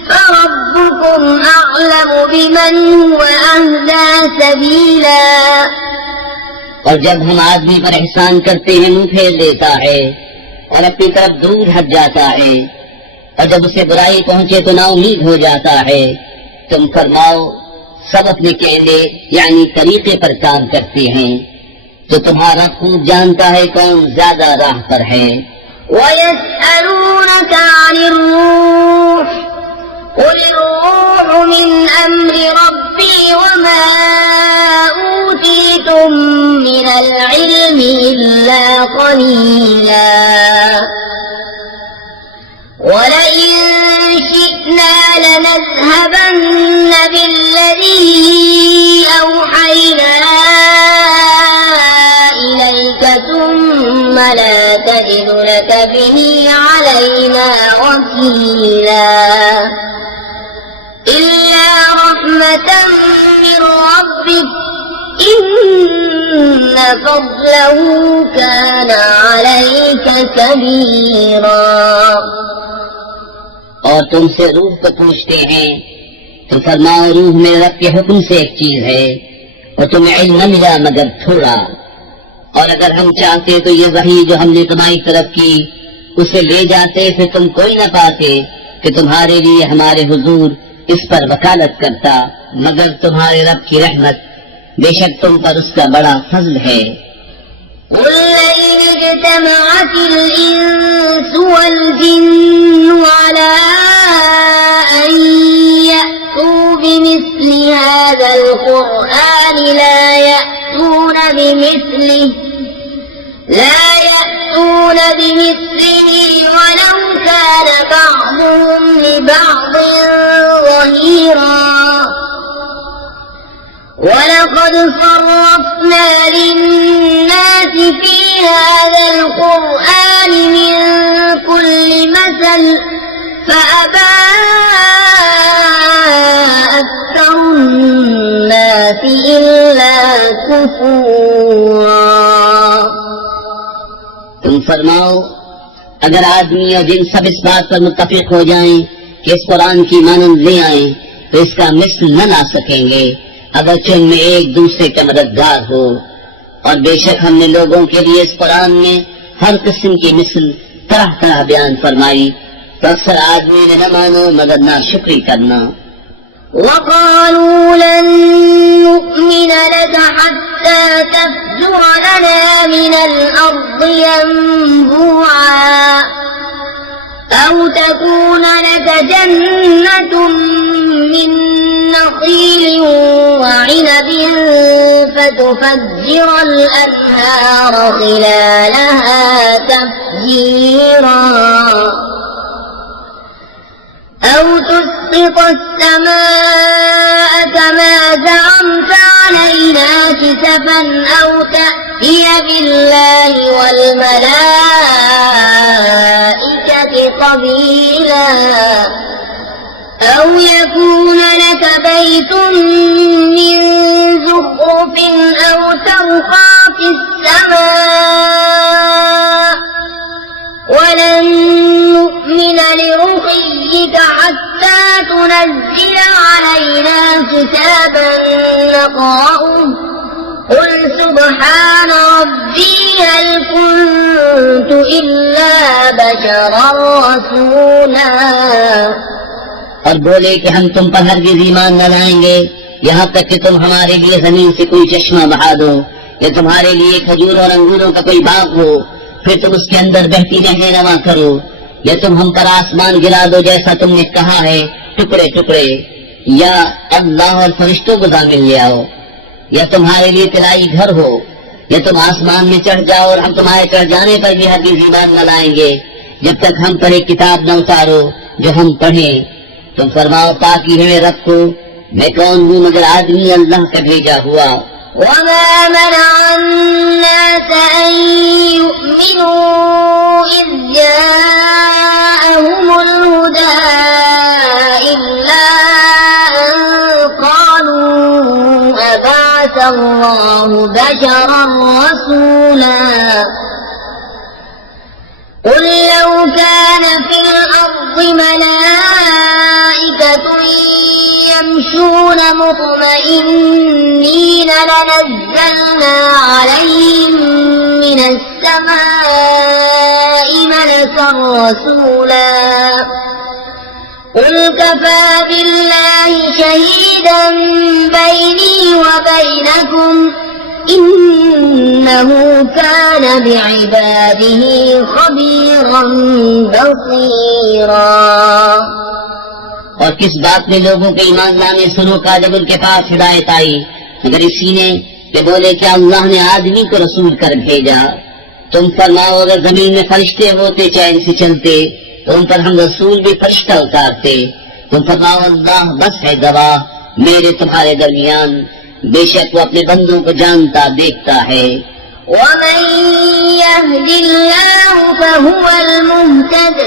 فربكم أعلم بمن هو أهدى سبيلا। और जब हम आदमी पर एहसान करते हैं मुंह फेर देता है और अपनी तरफ दूर हट जाता है, और जब उसे बुराई पहुंचे तो नाउमीद हो जाता है। तुम फरमाओ सब अपने कहने यानी तरीके पर काम करते हैं, तो तुम्हारा खूब जानता है कौन ज्यादा राह पर है। وَيَسْأَلُونَكَ عَنِ الرُّوحِ قُلِ الرُّوحُ مِنْ أَمْرِ رَبِّي وَمَا أُوتِيتُم مِّنَ الْعِلْمِ إِلَّا قَلِيلًا وَلَئِن شِئْنَا لَنَذْهَبَنَّ بِالَّذِي أَوْحَيْنَا إليك ثم لا تجد لك به علينا علينا وكيلا إلا رحمة من ربك إن فضله كان عليك كبيرا। और तुमसे रूह को पूछते हैं तो फरमाओ रूह मेरे रब के हुक्म से एक चीज है और तुम्हें इल्म न मिला मगर थोड़ा। और अगर हम चाहते तो ये वही जो हमने तुम्हारी तरफ की उसे ले जाते फिर तुम कोई न पाते कि तुम्हारे लिए हमारे हुजूर इस पर वकालत करता, मगर तुम्हारे रब की रहमत बेशक तुम पर उसका बड़ा फजल है। قل لئن اجتمعت الإنس والجن على أن يأتوا بمثل هذا القرآن لا يأتون بمثله ولو كان بعضهم لبعض ظهيرا ولقد صرفنا للناس في هذا القرآن من كل مثل فأبى أكثر الناس إلا كفورا। तुम फरमाओ अगर आदमी और जिन सब इस बात पर मुत्तफिक हो जाएं कि इस कुरान की मानंद ले आएं तो इसका मिस्ल न ला सकेंगे अगरचे उनमें एक दूसरे का मददगार हो। और बेशक हमने लोगों के लिए इस कुरान में हर किस्म की मिसल तरह तरह बयान फरमाई तो अक्सर आदमी ने न मानो मगर नाशुक्री करना। وقالوا لن نؤمن لك حتى تفجر لنا من الأرض ينبوعا أو تكون لك جنة من نخيل وعنب فتفجر الأنهار خلالها تفجيرا أو تسقط السماء كما زعمت علينا كسفا أو تأتي بالله والملائكة قبيلا أو يكون لك بيت من زخرف أو ترقى في السماء ولن نؤمن لرقيك حتى تنزل علينا كتابا نقرأه قل سبحان ربي هل كنت إلا بشرا رسولا। और बोले कि हम तुम पर हरगिज़ ईमान न लाएंगे यहाँ तक कि तुम हमारे लिए जमीन से कोई चश्मा बहा दो या तुम्हारे लिए खजूर और अंगूरों का कोई बाग हो फिर तुम उसके अंदर बहती नहरें रवा करो या तुम हम पर आसमान गिरा दो जैसा तुमने कहा है टुकड़े टुकड़े या अल्लाह और फरिश्तों को शामिल ले आओ या तुम्हारे लिए तिलाई घर हो या तुम आसमान में चढ़ जाओ और हम तुम्हारे चढ़ जाने पर भी हरगिज़ ईमान न लाएंगे जब तक हम पर एक किताब न उतारो जो हम पढ़े। तुम फरमाओ ताकि है रब को मैं कौन हूँ मगर आदमी अल्लाह का भेजा हुआ। وما منع الناس أن يؤمنوا إذ جاءهم الهدى إلا أن قالوا أبعث الله بشرا رسولا قل لو كان في الأرض ملائكة يمشون مطمئنين لنزلنا عليهم من السماء ملكا رسولا قل كفى بالله شهيدا بيني وبينكم إنه كان بعباده خبيرا بصيرا। और किस बात में लोगों के ईमान लाने से रोका जब उनके पास हिदायत आई मगर इसी ने वे बोले कि अल्लाह ने आदमी को रसूल कर भेजा। तुम फरमाओ अगर जमीन में फरिश्ते होते चैन से चलते तो उन पर हम रसूल भी फरिश्ता उतारते। तुम फरमाओ अल्लाह बस है गवाह मेरे तुम्हारे दरमियान बेशक वो अपने बंदों को जानता देखता है। ومن يهد الله فهو المهتد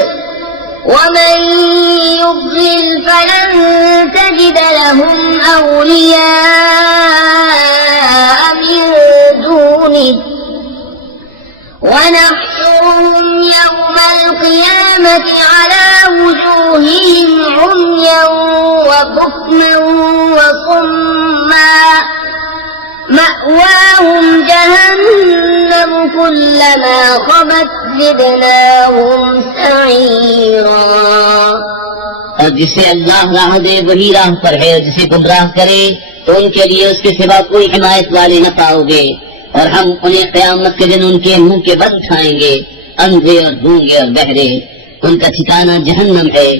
ومن يضلل فلن تجد لهم أولياء من دونه ونحشرهم يوم القيامة على وجوههم عميا وبكما وصما مأواهم جهنم كلما خبت زدناهم سعيرا। और जिसे अल्लाह राह दे वही राह पर है, जिसे गुमराह करे तो उनके लिए उसके सिवा कोई हिमायत वाले न पाओगे। और हम उन्हें क़यामत के दिन उनके मुंह के बल उठाएंगे, अंधे और गूंगे और बहरे। उनका ठिकाना जहन्नम है,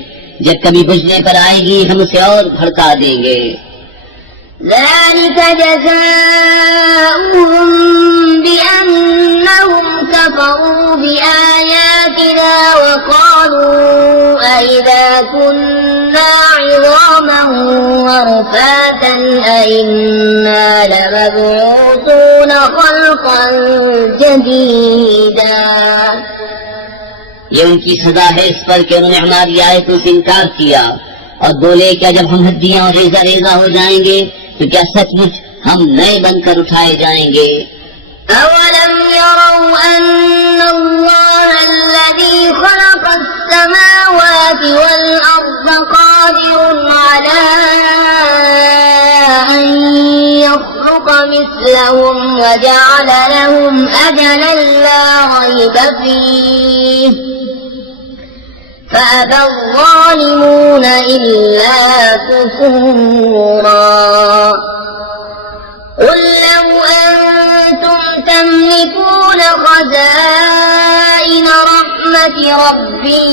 जब कभी बुझने पर आएगी हम उसे और भड़का देंगे। ذلك جزاؤهم بأنهم كفروا بآياتنا وقالوا أئذا كنا عظاما ورفاتا أئنا لمبعوثون خلقا جديدا। ये उनकी सजा है इस पर कि उन्होंने हमारी आयतों से इनकार किया और बोले क्या जब हम हड्डियां और रेजा रेजा हो जाएंगे तो क्या सचमुच हम नए बनकर उठाए जाएंगे। أولم يروا أن الله الذي خلق السماوات والأرض قادر على أن يخلق مثلهم وجعل لهم أجلا لا ريب فيه فأبى الظالمون إلا كفورا। قل لو أنتم تملكون خزائن رحمة ربي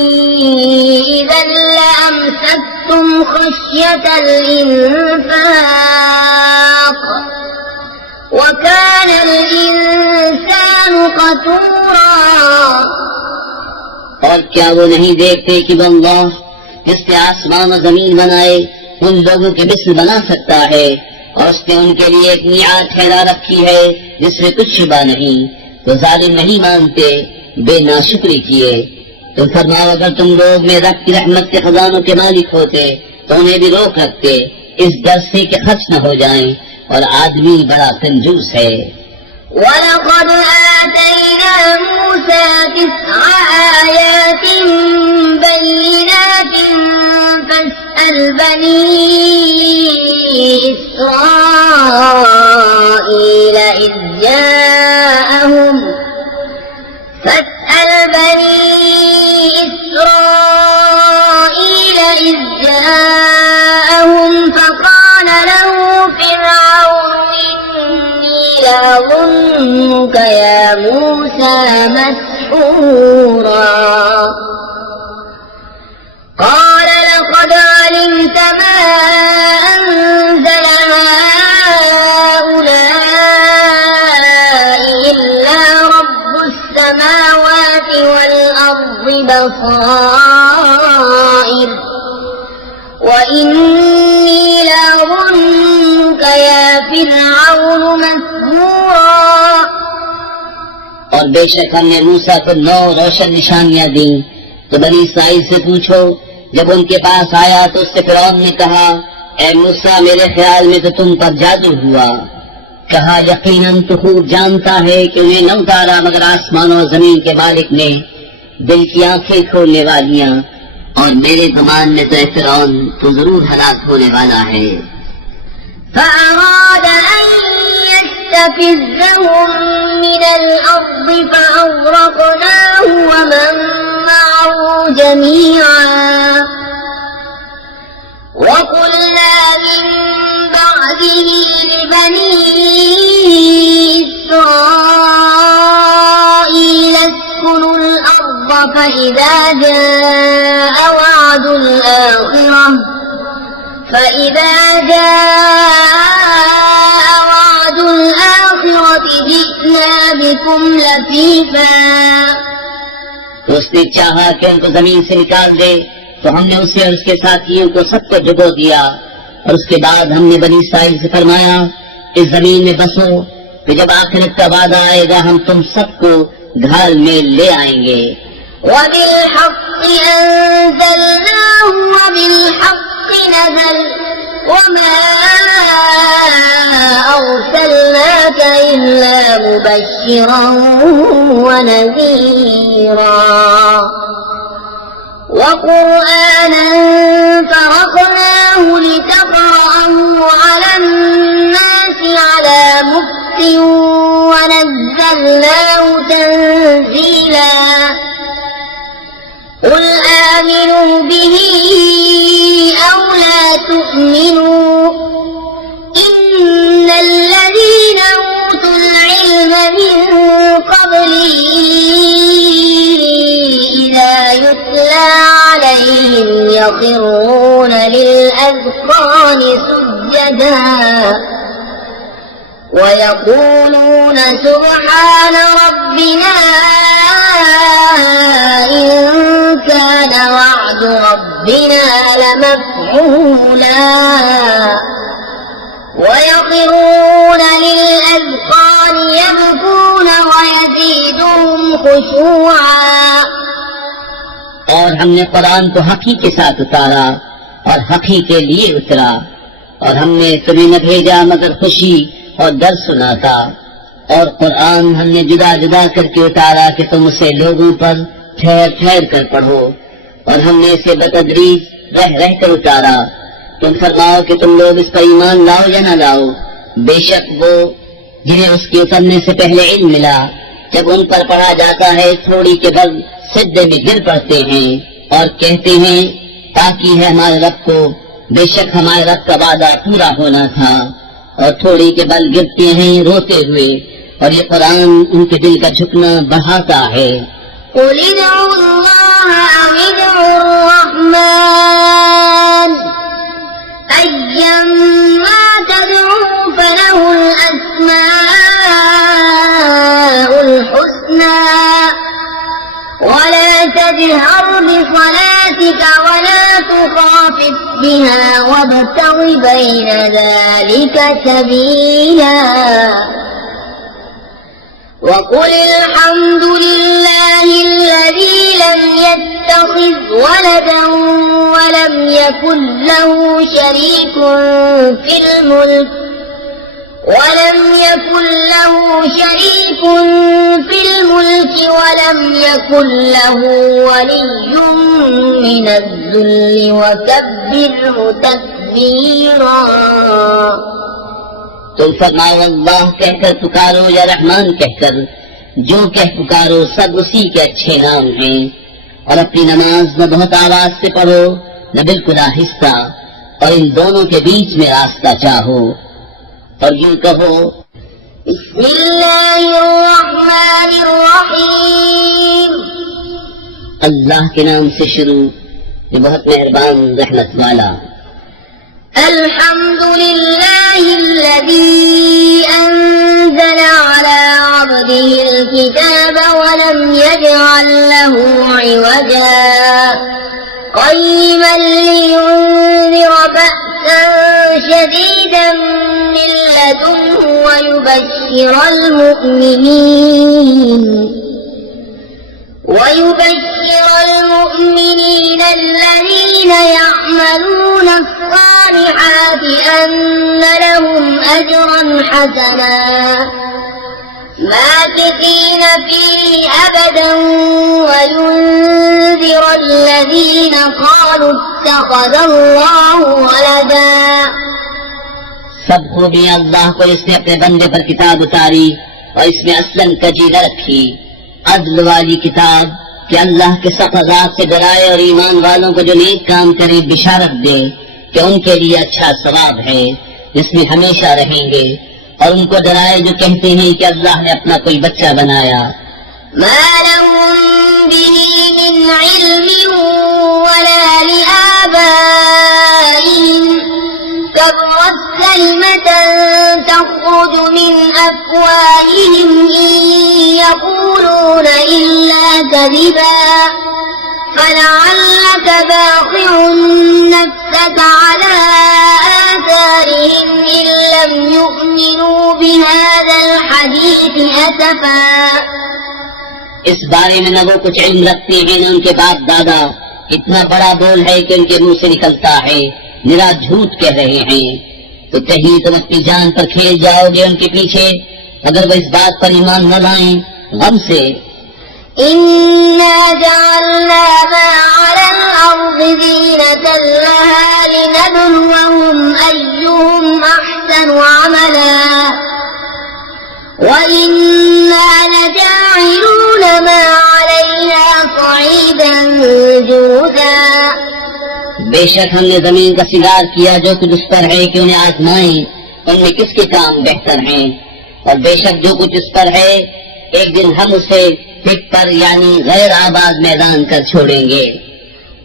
إذا لأمسكتم خشية الإنفاق وكان الإنسان قتورا। और क्या वो नहीं देखते कि अल्लाह जिसने आसमान और जमीन बनाए उन लोगों के मिस्ल बना सकता है और उसने उनके लिए एक मियाद ठहरा रखी है जिसमें कुछ शुबा नहीं। तो जालिम नहीं मानते, बेनाशुक्री किए। तो फरमाओ अगर तुम लोग में रब की रहमत के खजानों के मालिक होते तो उन्हें भी रोक रखते इस डर से कि खर्च न हो जाएं, और आदमी बड़ा कंजूस है। ولقد آتينا موسى 9 آيات بينات فاسأل بني إسرائيل إذ جاءهم فقال له فرعون لأظنك يا موسى مسحورا قال لقد علمت ما أنزل هؤلاء إلا رب السماوات والأرض بصائر وإني لأظنك يا فرعون مسحورا। और बेशक हमने मूसा को 9 रोशन निशानियां दी। तो बनी इस्राइल से पूछो, जब उनके पास आया तो उससे फिरौन ने कहा, ऐ मूसा मेरे ख्याल में तो तुम पर जादू हुआ। कहा यकीनन तू खूब जानता है कि उन्हें न उतारा मगर आसमान और जमीन के मालिक ने, दिल की आंखें खोलने वालियां, और मेरे गुमान में तो फिरौन तो जरूर हलाक होने वाला है। فأراد أن يستفزهم من الأرض فأغرقناه ومن معه جميعا وقلنا من بعده لبني إسرائيل اسكنوا الأرض فإذا جاء وعد الآخرة جئنا بكم لفيفا। तो उसने चाहा कि उनको जमीन से निकाल दे, तो हमने उसे और उसके साथियों को सबको डुबो दिया। और उसके बाद हमने बनी इस्राइल से फरमाया, इस जमीन में बसो कि जब आखिरत का वादा आएगा हम तुम सबको ढाल में ले आएंगे। وبالحق أنزلناه وبالحق نزل وما أرسلناك إلا مبشرا ونذيرا وقرآنا فرقناه لتقرأه على الناس على مكث ونزلناه تنزيلا قل آمنوا به أو لا تؤمنوا إن الذين أوتوا العلم من قبله إذا يتلى عليهم يخرون للأذقان سجدا ويقولون سبحان ربنا إن كان وعد ربنا لمفعولا ويخرون للأذقان يبكون ويزيدهم خشوعا। और हमने कुरान को हकी के साथ उतारा और हकी के लिए उतरा और हमने तुम्हें न भेजा मगर खुशी और डर सुनाता। और कुरान हमने जुदा जुदा करके उतारा कि तुम उसे लोगों पर ठहर ठहर कर पढ़ो और हमने इसे बतदरीज रह रह कर उतारा। तुम फरमाओ कि तुम लोग इस पर ईमान लाओ या न लाओ। बेशक वो जिन्हें उसके उतरने से पहले इल्म मिला जब उन पर पढ़ा जाता है थोड़ी के बल सिद्धे में गिर पड़ते हैं और कहते हैं ताकि है हमारे रब को, बेशक हमारे रब का वादा पूरा होना था। और थोड़ी के बल गिरते हैं रोते हुए और ये कुरान उनके दिल का झुकना बढ़ाता है। قل ادعوا الله أو ادعوا الرحمن أيما تدعوا فله الأسماء الحسنى ولا تجهر بصلاتك ولا تخافت بها وابتغ بين ذلك سبيلا وقل الحمد لله الذي لم يتخذ ولدا ولم يكن له شريك في الملك ولم يكن له ولي من الذل وكبره تكبيرا। तुम फरमाओ अल्लाह कहकर पुकारो या रहमान कहकर, जो कह पुकारो सब उसी के अच्छे नाम हैं। और अपनी नमाज न बहुत आवाज से पढ़ो न बिल्कुल आहिस्ता और इन दोनों के बीच में रास्ता चाहो और यूं कहो बिस्मिल्लाहिर्रहमानिर्रहीम। अल्लाह के नाम से शुरू जो बहुत मेहरबान रहमत वाला। अल्हम्दुलिल्लाहिल्लज़ी अंज़ला अला अब्दिहिल किताब वलम यजअल लहू इवजा क़य्यिमन लियुनज़िर बअसन शदीदन मिन लदुन्हु वयुबश्शिरल मुमिनीन الذين يعملون الصالحات أن لهم أجرا حسنا ماكثين فيه أبدا وينذر الذين قالوا اتخذ الله ولدا। सब खूबियां अल्लाह को इसने अपने बंदे पर किताब उतारी और इसमें असलन कजीदा रखी, अदल वाली किताब कि अल्लाह के सफ़ाज़ात से डराए और ईमान वालों को जो नेक काम करे बिशारत दे कि उनके लिए अच्छा सवाब है जिसमें हमेशा रहेंगे, और उनको डराए जो कहते हैं कि अल्लाह ने अपना कोई बच्चा बनाया। मा लहुम बिही मिन इल्मिन वला लिआबाइहिम कबुरत कलिमतन तख़रुजु मिन अफ़वाहिहिम इन यक़ूलून इल्ला कज़िबा فلعلك باخع نفسك على آثارهم إن لم يؤمنوا بهذا الحديث أسفا। इस बारे में न वो कुछ इल्म रखते हैं न उनके बाप दादा। इतना बड़ा बोल है कि उनके मुंह से निकलता है, निरा झूठ कह रहे हैं। तो कहीं तुम अपनी जान पर खेल जाओगे उनके पीछे अगर वो इस बात पर ईमान न लाएं गम से। इन्ना जअलना मा अलल अर्दि ज़ीनतन लहा लिनब्लुवहुम अय्युहुम अहसनु अमला व इन्ना लजाइलून मा अलैहा सईदन जुरुदा। बेशक हमने जमीन का सिंगार किया जो कुछ उस पर है कि उन्हें आजमाएं उनमें किसके काम बेहतर हैं। और बेशक जो कुछ उस पर है एक दिन हम उसे पिट पर यानी गैर आबाद मैदान कर छोड़ेंगे।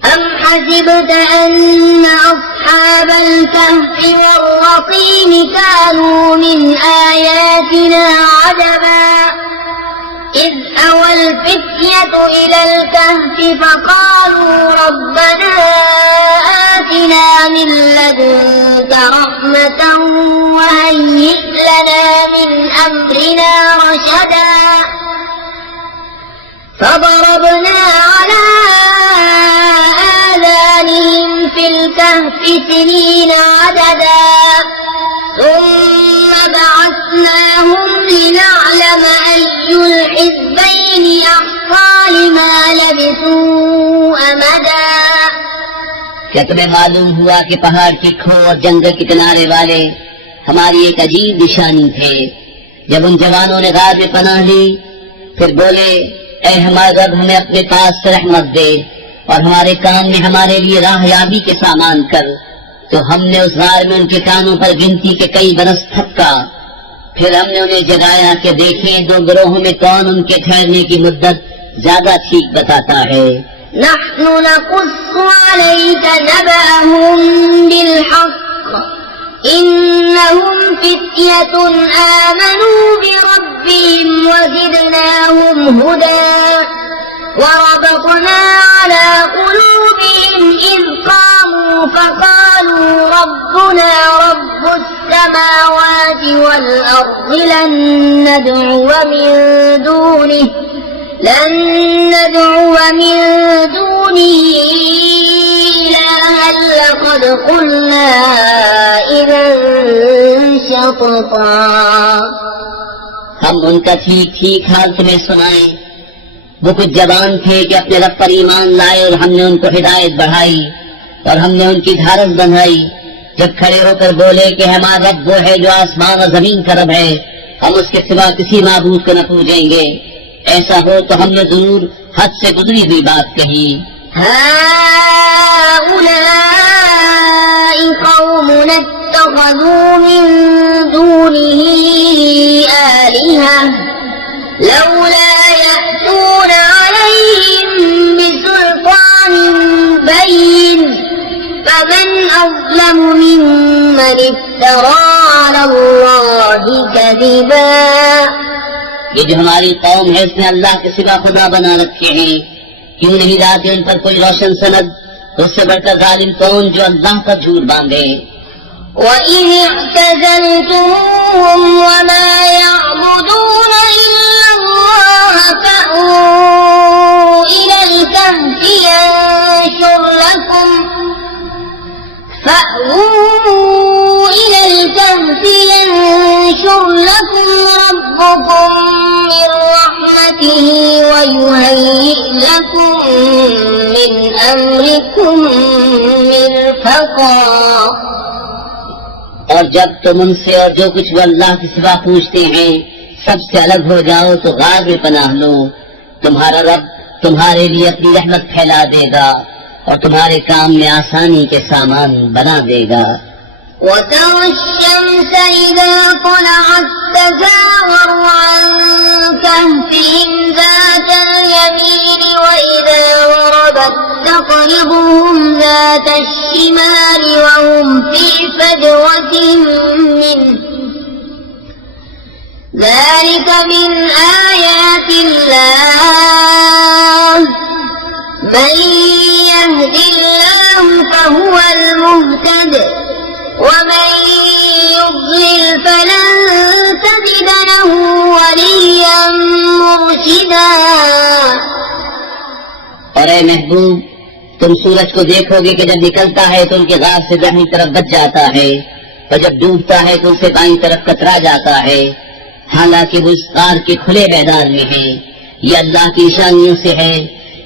अम हसिबत अन्ना अस्हाबल कहफि वर्रक़ीम कानू मिन आयातिना अजबा इज़ अवल फ़ित्यतु इलल कहफि फ़क़ालू रब्बना आतिना मिन लदुनक रहमतन वहय्यिअ लना मिन अम्रिना रशदा فضربنا على آذانهم في الكهف سنين عددا ثم بعثناهم لنعلم أي الحزبين أحصى لما لبثوا أمدا। क्या तुम्हें मालूम हुआ कि पहाड़ की खो और जंगल के किनारे वाले हमारी एक अजीब निशानी थे। जब उन जवानों ने गार में पनाह ली फिर बोले ऐ हमारे रब हमें अपने पास से रहमत दे और हमारे काम में हमारे लिए राहयाबी के सामान कर। तो हमने उस गार में उनके कानों पर गिनती के कई बरस थपका। फिर हमने उन्हें जगाया कि देखें दो गिरोहों में कौन उनके ठहरने की मुद्दत ज्यादा ठीक बताता है। नहनु नक़ुस्सु अलैक नबअहुम बिलहक़ इन्नहुम फित्यतुन आमनू बिरब्बिहिम वज़िदनाहुम हुदा वरबत्ना अला क़ुलूबिहिम इज़ क़ामू फ़क़ालू रब्बुना रब्बुस समावाति वल अर्दि लन नद'ुव मिन दूनिही इलाहन लक़द क़ुलना इज़न शतता। हम उनका ठीक ठीक हाल तुम्हें सुनाएं। वो कुछ जवान थे कि अपने रब पर ईमान लाए और हमने उनको हिदायत बढ़ाई और हमने उनकी ढारस बंधाई। जब खड़े होकर बोले कि हमारा रब वो है जो आसमान और जमीन का रब है, हम उसके सिवा किसी माबूद को न पूजेंगे। ऐसा हो तो हमने जरूर हद से गुजरी हुई बात कही। हाउलाई कौमुन इत्तखज़ू मिन दूनिही आलिहा लौला यअतून अलैहिम बिसुल्तानिन बय्यिन फमन अज़लमु मिम्मन इफ्तरा अलल्लाहि कज़िबा। ये जो हमारी कौम है इसने अल्लाह के सिवा खुदा बना रखे हैं। क्यों नहीं लाते उन पर कोई रोशन सनद। उससे बढ़कर जालिम कौन जो अल्लाह पर झूठ बांधे। وَإِذِ اعْتَزَلْتُمُوهُمْ وَمَا يَعْبُدُونَ إِلَّا اللَّهَ فَأْوُوا إِلَى الْكَهْفِ يَنشُرْ لَكُمْ رَبُّكُمْ مِنْ رَحْمَتِهِ وَيُهَيِّئْ لَكُمْ مِنْ أَمْرِكُمْ مِرْفَقًا। और जब तुम उनसे और जो कुछ वो अल्लाह के सिवा पूछते हैं सबसे अलग हो जाओ तो गार में पनाह लो। तुम्हारा रब तुम्हारे लिए अपनी रहमत फैला देगा और तुम्हारे काम में आसानी के सामान बना देगा। وَتَرَى الشَّمْسَ إِذَا طَلَعَتْ تَزَاوَرُ عَنْ كَهْفِهِمْ ذَاتَ الْيَمِينِ وَإِذَا غَرَبَتْ تَقْرِضُهُمْ ذَاتَ الشِّمَالِ وَهُمْ فِي فَجْوَةٍ مِّنْهُ ذَلِكَ مِنْ آيَاتِ اللَّهِ من يهد الله فهو المهتد ومن يضلل فلن تجد له وليا مرشدا। और ए महबूब, तुम सूरज को देखोगे कि जब निकलता है तो उनके गाज से दाहिनी तरफ बच जाता है, और जब डूबता है तो उससे बाईं तरफ कतरा जाता है, हालांकि वो इस कार के खुले मैदान में है। ये अल्लाह की निशानियों से है।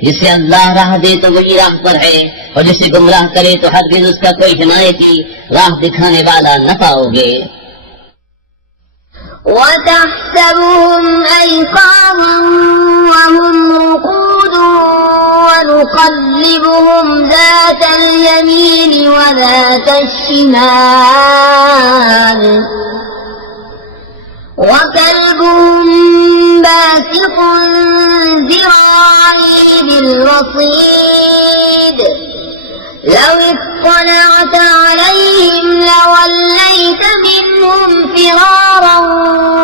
जिसे अल्लाह राह दे तो वही राह पर है, और जिसे गुमराह करे तो हरगिज़ उसका कोई हिमायती राह दिखाने वाला न पाओगे। وتحسبهم أيقاظا وهم رقود ونقلبهم ذات اليمين وذات الشمال وكلبهم باسط ذراعيه بالوصيد لو اطلعت عليهم لوليت منهم فرارا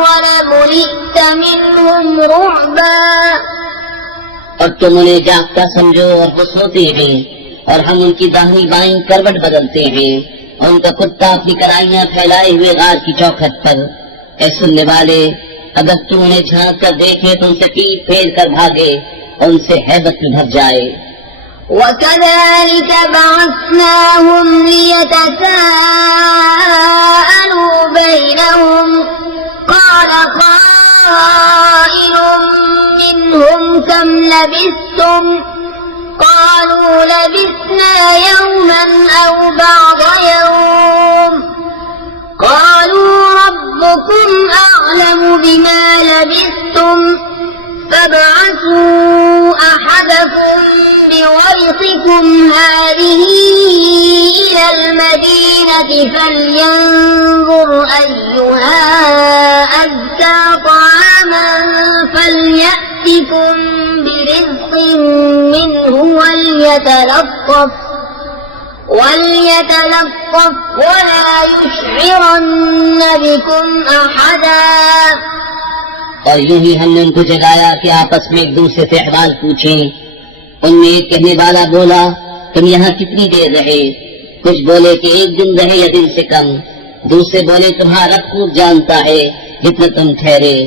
ولملئت منهم رعبا। और तुम उन्हें जागता समझो और वो सोते हैं, और हम उनकी दाहिनी बाईं करवट बदलते हैं, और उनका कुत्ता अपनी कराइयां फैलाए हुए गार की चौखट पर। ऐ सुनने वाले, अगर तुम उन्हें झांक कर देखे तो उनसे पीठ फेर कर भागे और उनसे हैबत में भर जाए। وكذلك بعثناهم ليتساءلوا بينهم قال قائل منهم كم لبثتم قالوا لبثنا يوما أو بعض يوم قالوا ربكم أعلم بما لبثتم فابعثوا أحدكم بورقكم هذه إلى المدينة فلينظر أيها أزكى طعاما فليأتكم برزق منه وليتلطف ولا يشعرن بكم أحدا। और यूं ही हमने उनको जगाया कि आपस में एक दूसरे से अहवाल पूछें। उनमें एक कहने वाला बोला, तुम यहाँ कितनी देर रहे? कुछ बोले कि एक दिन रहे या दिन से कम। दूसरे बोले, तुम्हारा रब खूब जानता है जितना तुम ठहरे।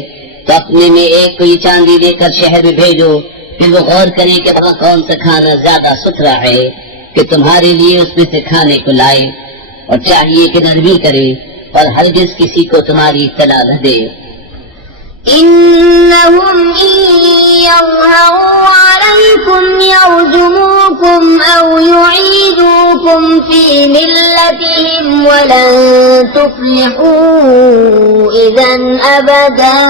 तो अपने में एक को ये चांदी लेकर शहर में भेजो, फिर वो गौर करे कि वहाँ कौन सा खाना ज्यादा सुथरा है कि तुम्हारे लिए उसमें से खाने को लाए, और चाहिए कि नरमी करे और हरगिज़ किसी को तुम्हारी इत्तला न दे। إنهم إن يظهروا عليكم يرجموكم أو يعيدوكم في ملتهم ولن تفلحوا إذا أبدا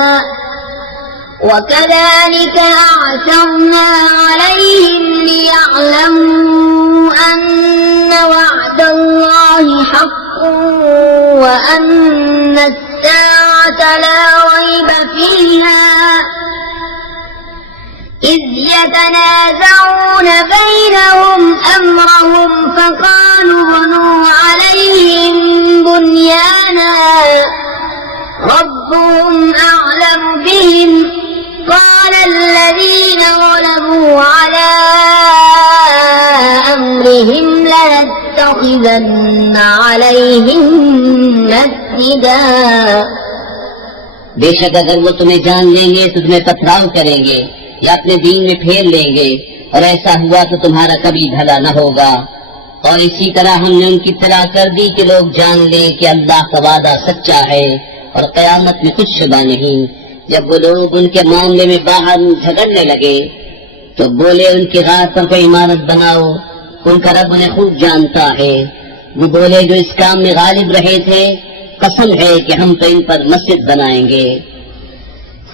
وكذلك أعثرنا عليهم ليعلموا أن وعد الله حق وأن الساعة لا ريب فيها إذ يتنازعون بينهم أمرهم فقالوا ابنوا عليهم بنيانا ربهم أعلم بهم قال الذين غلبوا على أمرهم لنتخذن عليهم مسجدا। बेशक अगर वो तुम्हें जान लेंगे तो तुम्हें पथराव करेंगे या अपने दीन में फेर लेंगे, और ऐसा हुआ तो तुम्हारा कभी भला न होगा। और इसी तरह हमने उनकी इत्तला कर दी कि लोग जान लें कि अल्लाह का वादा सच्चा है और कयामत में कुछ शुबा नहीं। जब वो लोग उनके मामले में बाहर झगड़ने लगे तो बोले, उनके गार पर कोई इमारत बनाओ, उनका रब उन्हें खूब जानता है। वो बोले, जो इस काम में गालिब रहे थे, कसम है कि हम तो इन पर मस्जिद बनाएंगे।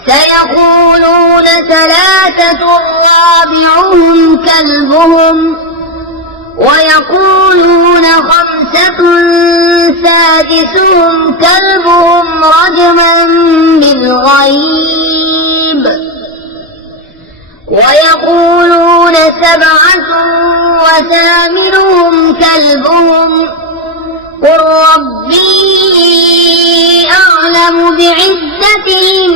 سيقولون ثلاثة رابعهم كلبهم ويقولون خمسة سادسهم كلبهم رجما بالغيب ويقولون سبعة وثامنهم كلبهم قل ربي أعلم بعدتهم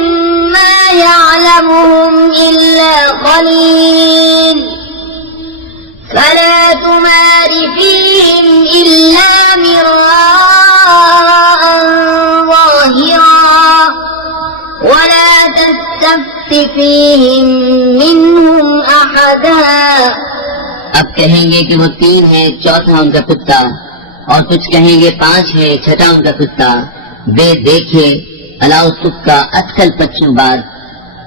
ما يعلمهم إلا قليل فيهم منهم أحدا. अब कहेंगे कि वो 3 है, चौथा उनका कुत्ता, और कुछ कहेंगे 5 है, छठा उनका कुत्ता. वे देखे अलाउ तुक्का अटकल पच्चूबाद.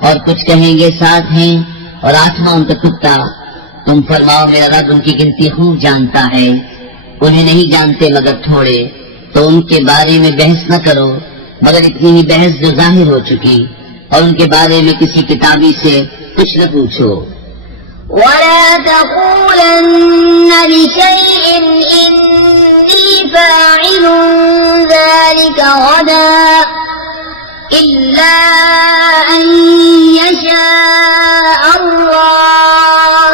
और कुछ कहेंगे 7 हैं और 8वां उनका कुत्ता. तुम फरमाओ मेरा रब उनकी गिनती खूब जानता है, उन्हें नहीं जानते मगर थोड़े. तो उनके बारे में बहस न करो मगर इतनी ही बहस जो जाहिर हो चुकी, और उनके बारे में किसी किताबी से कुछ न पूछो. ولا تقولن لشيء إني فاعل ذلك غدا إلا أن يشاء الله.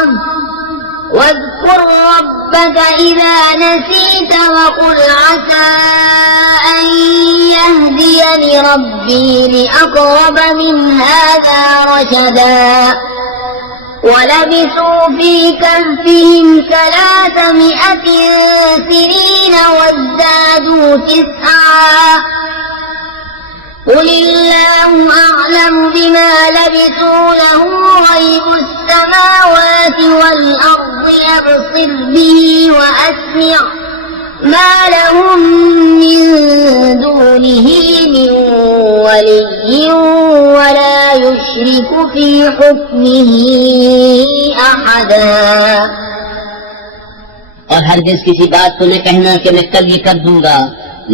واذكر ربك إذا نسيت وقل عسى أن يهديني ربي لأقرب من هذا رشدا. ولبثوا في كهفهم 300 سنين وازدادوا 9. قل الله أعلم بما لبثوا له غيب السماوات والأرض يبصر به وأسمع ما لهم من دونه من ولي ولا يشرك في حكمه أحدا. और हरगिज किसी बात को न कहना कि मैं कल ये कर दूंगा,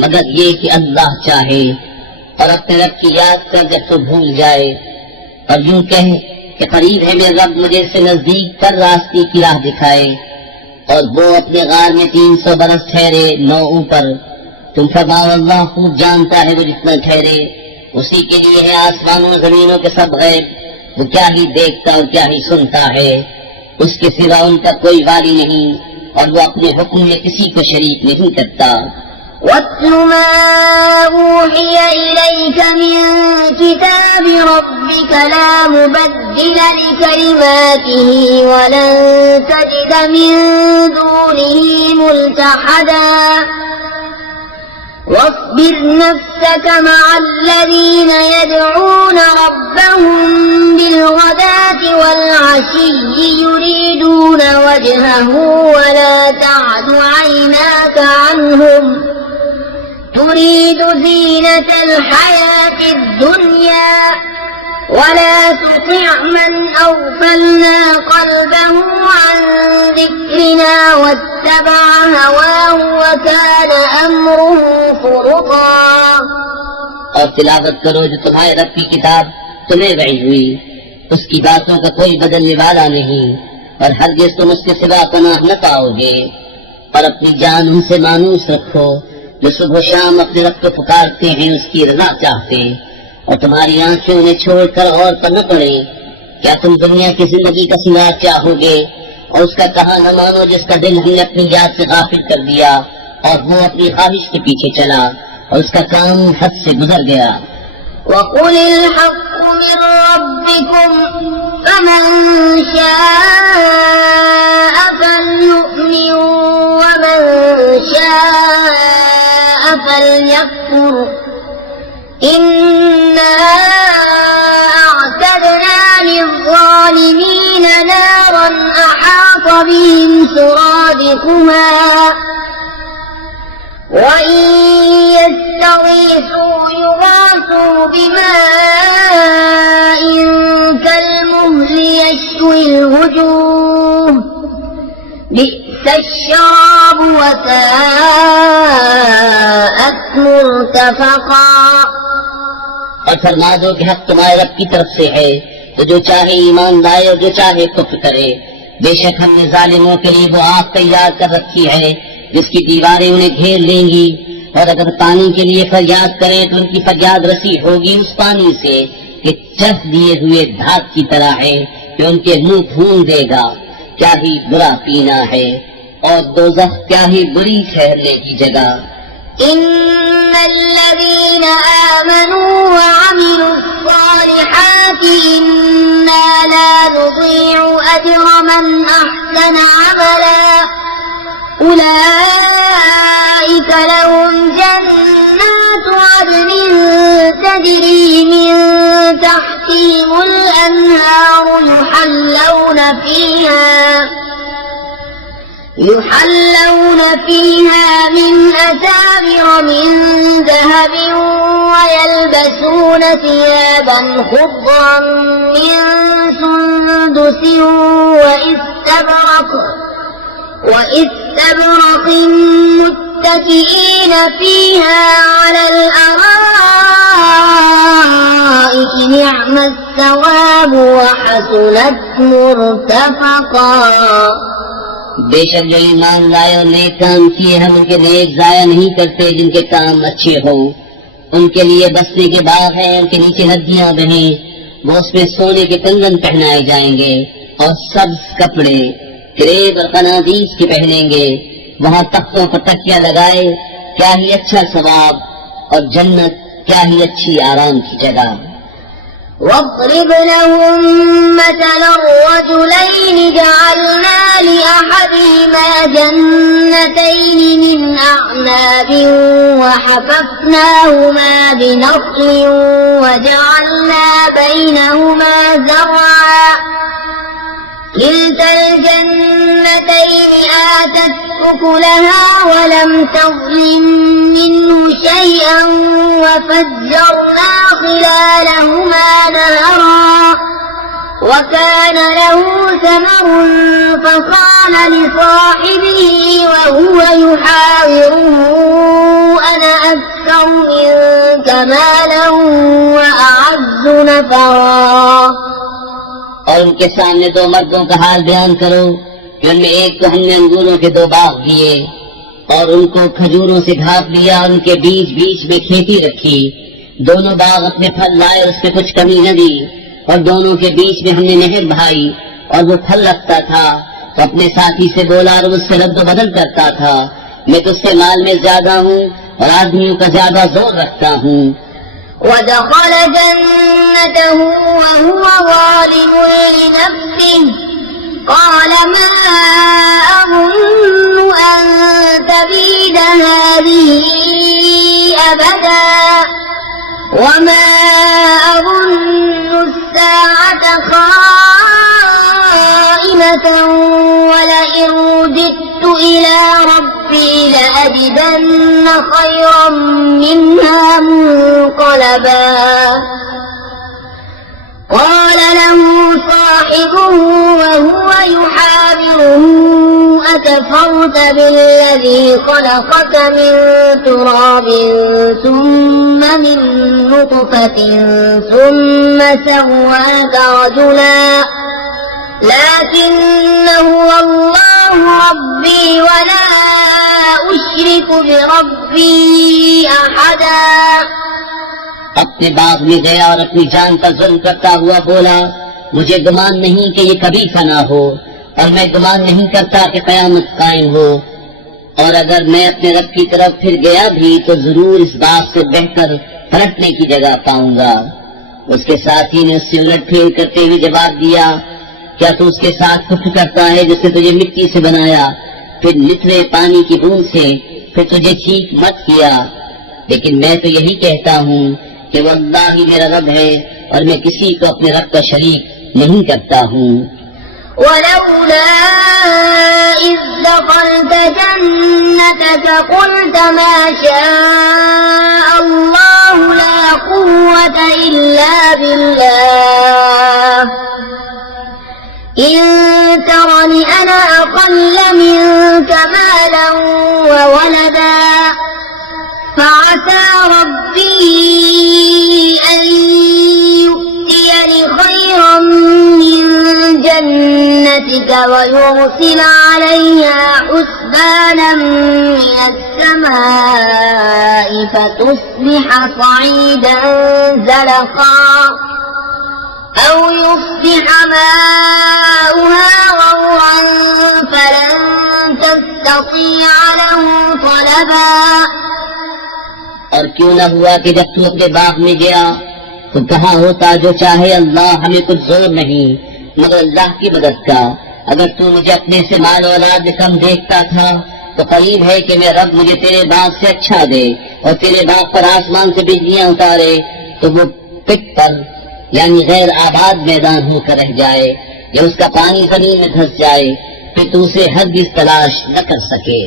मगर ये कि अल्लाह चाहे. और अपने रब की याद कर जब तो भूल जाए, और यूं कहे कि करीब है मेरा रब मुझे से नजदीक कर रास्ते की राह दिखाए. और वो अपने गार में 300 बरस ठहरे 9 ऊपर. तुम फरमाओ अल्लाह खूब जानता है वो जितना ठहरे. उसी के लिए है आसमानों जमीनों के सब गैब. वो क्या ही देखता और क्या ही सुनता है. उसके सिवा उनका कोई वाली नहीं, और वो अपने हुक्म में किसी को शरीक नहीं करता. واتل ما أوحي إليك من كتاب ربك لا مبدل لكلماته ولن تجد من دونه ملتحدا. واصبر نفسك مع الذين يدعون ربهم بالغداة والعشي يريدون وجهه ولا تعد عيناك عنهم تريد زينة الحياة الدنيا. ولا تطع من أغفلنا قلبه عن ذكرنا واتبع هواه وكان أمره فرطا. और तिलावत करो जो तुम्हारे रब की किताब तुम्हें वही हुई, उसकी बातों का कोई बदलने वाला नहीं, और हरगिज तुम उसके सिवा पनाह न पाओगे. और अपनी जान उनसे मानूस रखो जो सुबह शाम अपने रब को पुकारते हैं उसकी रजा चाहते, और तुम्हारी आंखें उन्हें छोड़कर और पर न पड़े. क्या तुम दुनिया की जिंदगी का सिंगार चाहोगे और उसका कहा न मानो जिसका दिल हमने अपनी याद से गाफिल कर दिया, और वो अपनी ख्वाहिश के पीछे चला और उसका काम हद से गुजर गया. وقل الحق من ربكم فمن شاء فليؤمن ومن شاء فليكفر. إنا أعتدنا للظالمين نارا أحاط بهم سرادقها وإن يستغيثوا يغاثوا بماء كالمهل يشوي الوجوه بئس الشراب وساءت مرتفقا. और फरमा दो कि हक तुम्हारे रब की तरफ से है, तो जो चाहे ईमान लाए और जो चाहे कुफ्र करे. बेशक हमने जालिमों के लिए वो आग तैयार कर रखी है जिसकी दीवारें उन्हें घेर लेंगी. और अगर पानी के लिए फरियाद करें तो उनकी फरियाद रसी होगी उस पानी से कि चढ़ दिए हुए धाग की तरह है कि उनके मुंह भून देगा. क्या ही बुरा पीना है, और दोज़ख क्या ही बुरी ठहरने की जगह. إن الذين آمنوا وعملوا الصالحات إنا لا نضيع أجر من أحسن عملا. أولئك لهم جنات عدن تجري من تحتهم الأنهار يحلون فيها من أساور من ذهب ويلبسون ثيابا خضرا من سندس وإستبرق متكئين فيها على الأرائك نعم الثواب وحسنت مرتفقا। बेशक जो ईमान लाए और नेक काम किए हम उनके नेक जाया नहीं करते जिनके काम अच्छे हो। उनके लिए बसने के बाग हैं, उनके नीचे नदियां बहें, वो उसमें सोने के कंगन पहनाए जाएंगे और सब्ज कपड़े करेब और कनादीस के पहनेंगे। वहाँ तख्तों पर तकिया लगाए, क्या ही अच्छा सवाब, और जन्नत क्या ही अच्छी आराम की जगह। واضرب لهم مثلا الرجلين جعلنا لأحدهما جنتين من أعناب وحففناهما بنخل وجعلنا بينهما زرعا كلتا الجنتين آتت أكلها ولم تظلم منه شيئا وفجرنا خلالهما نهرا وكان له ثمر فقال لصاحبه وهو يحاوره أنا أكثر منك مالا وأعز نفرا। और उनके सामने दो मर्दों का हाल बयान करो कि उनमें एक तो हमने अंगूरों के 2 बाग दिए और उनको खजूरों से ढांप लिया, उनके बीच बीच में खेती रखी। दोनों बाग अपने फल लाए, उसमें कुछ कमी न दी, और दोनों के बीच में हमने नहर बहाई और वो फल रखता था तो अपने साथी से बोला और उससे रद्द बदल करता था, मैं तुझसे माल में ज्यादा हूँ और आदमियों का ज्यादा जोर रखता हूँ। ودخل جنته وهو ظالم لنفسه قال ما أظن أن تبيد هذه أبدا وما أظن الساعة قائمة ولئن رددت إلى ربي لأجدن خيرا منها منقلبا قال له صاحبه وهو يحاوره أكفرت بالذي خلقك من تراب ثم من نطفة ثم سواك رجلا لكن هو الله ربي ولا أشرك بربي أحدا। अपने बाग में गया और अपनी जान पर जुल्म करता हुआ बोला, मुझे गुमान नहीं कि ये कभी फना हो और मैं गुमान नहीं करता कि कयामत कायम हो, और अगर मैं अपने रब की तरफ फिर गया भी तो जरूर इस बात से बेहतर पलटने की जगह पाऊंगा। उसके साथी ने उससे उलट फेर करते हुए जवाब दिया, क्या तू उसके साथ कुफ्र करता है जिसने तुझे मिट्टी से बनाया, फिर निचले पानी की बूंद से, फिर तुझे ठीक मत किया। लेकिन मैं तो यही कहता हूँ कि वो अल्लाह ही मेरा रब है और मैं किसी को अपने रब का शरीक नहीं करता हूँ। ولولا إذ دخلت جنتك قلت ما شاء الله لا قوة إلا بالله إن ترني أنا أقل منك مالا وولدا فعسى ربي أن يؤتيني خيرا من جنتك ويرسل عليها حسبانا من السماء فتصبح صعيدا زلقا أو يصبح ماؤها غورا فلن تستطيع له طلبا। और क्यों न हुआ कि जब तू अपने बाग में गया तो कहा होता, जो चाहे अल्लाह, हमें कुछ जोर नहीं मगर अल्लाह की मदद का। अगर तू मुझे अपने से माल और औलाद में कम देखता था तो करीब है कि मैं रब मुझे तेरे बाग से अच्छा दे और तेरे बाग पर आसमान से बिजलियां उतारे तो वो पिट पर यानी गैर आबाद मैदान होकर रह जाए या उसका पानी जमीन में धंस जाए, फिर तो उसे हरगिज़ तलाश न कर सके।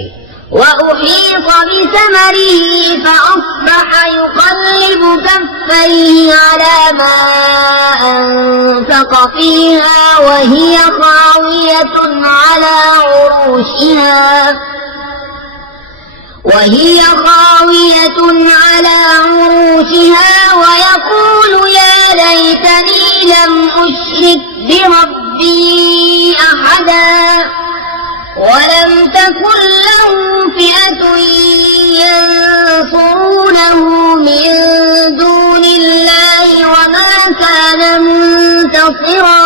وأحيط بثمره فأصبح يقلب كفيه على ما أنفق فيها وهي خاوية على عروشها ويقول يا ليتني لم أشرك بربي أحدا ولم تكن له فئة ينصرونه من دون الله وما كان منتصرا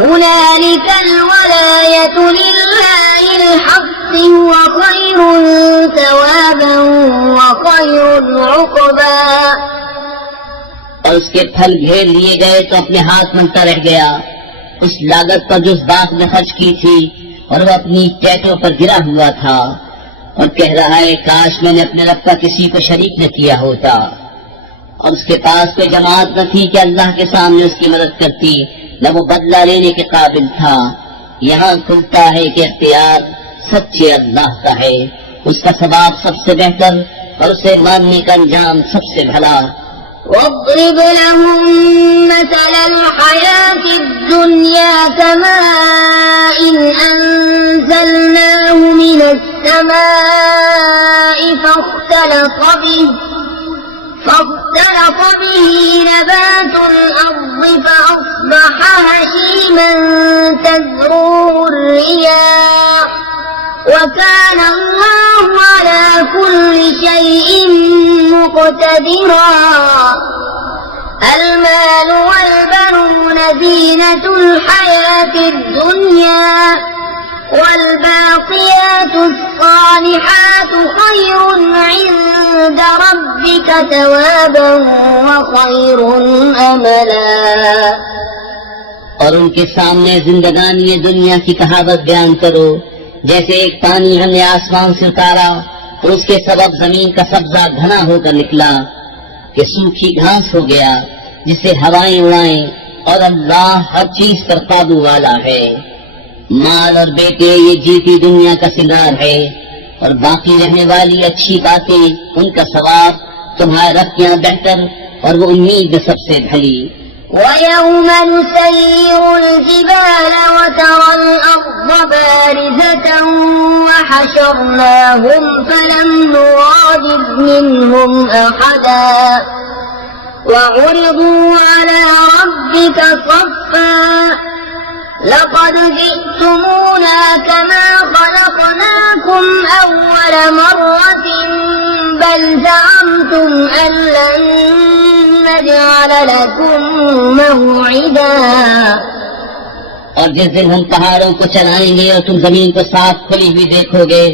هنالك الولاية لله الحق هو خير ثوابا وخير عقبا। और उसके फल घेर लिए गए तो अपने हाथ मलता रह गया उस लागत पर जो उस बात में खर्च की थी, और वह अपनी टैटों पर गिरा हुआ था और कह रहा है काश मैंने अपने रब का किसी को शरीक न किया होता। और उसके पास कोई जमात न थी कि अल्लाह के सामने उसकी मदद करती, न वो बदला लेने के काबिल था। यहाँ खुलता है कि इख्तियार सच्चे अल्लाह का है, उसका सवाब सबसे बेहतर और उसे मानने का अंजाम सबसे भला। واضرب لهم مثل الحياة الدنيا كماء أنزلناه من السماء فاختلط به نبات الأرض فأصبح هشيما تذروه الرياح وكان الله على كل شيء مقتدرا المال والبنون زينة الحياة الدنيا والباقيات الصالحات خير عند ربك ثوابا وخير أملا। और उनके सामने जिंदगानी दुनिया की कहावत बयान करो, जैसे एक पानी हमने आसमान से उतारा और उसके सबब जमीन का सब्जा घना होकर निकला कि सूखी घास हो गया जिसे हवाएं उड़ाएं, और अल्लाह हर चीज पर काबू वाला है। माल और बेटे ये जीती दुनिया का सिंगार है, और बाकी रहने वाली अच्छी बातें उनका सवाब तुम्हारे रब के यहाँ बेहतर और वो उम्मीद सबसे भली। ويوم نسير الجبال وترى الأرض بارزة وحشرناهم فلم نغادر منهم أحدا وعرضوا على ربك صفا لقد جئتمونا كما خلقناكم أول مرة بل زعمتم أن لن نجعل لكم موعدا। और जिस दिन हम पहाड़ों को चलाएंगे और तुम जमीन को साफ खुली हुई देखोगे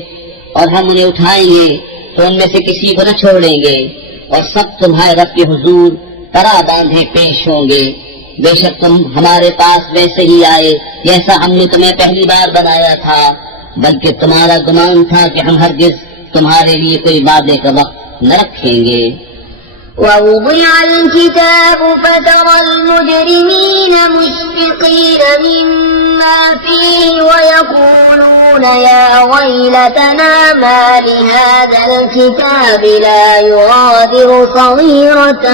और हम उन्हें उठाएंगे तो उनमें से किसी को न छोड़ेंगे और सब तुम्हारे रब के हुजूर तरा बांधे पेश होंगे। बेशक तुम हमारे पास वैसे ही आए जैसा हमने तुम्हें पहली बार बनाया था, बल्कि तुम्हारा गुमान था कि हम हरगिज तुम्हारे लिए कोई वादे का वक्त न रखेंगे। ووضع الكتاب فترى المجرمين مشفقين مما فيه ويقولون يا ويلتنا ما لهذا الكتاب لا يغادر صغيرة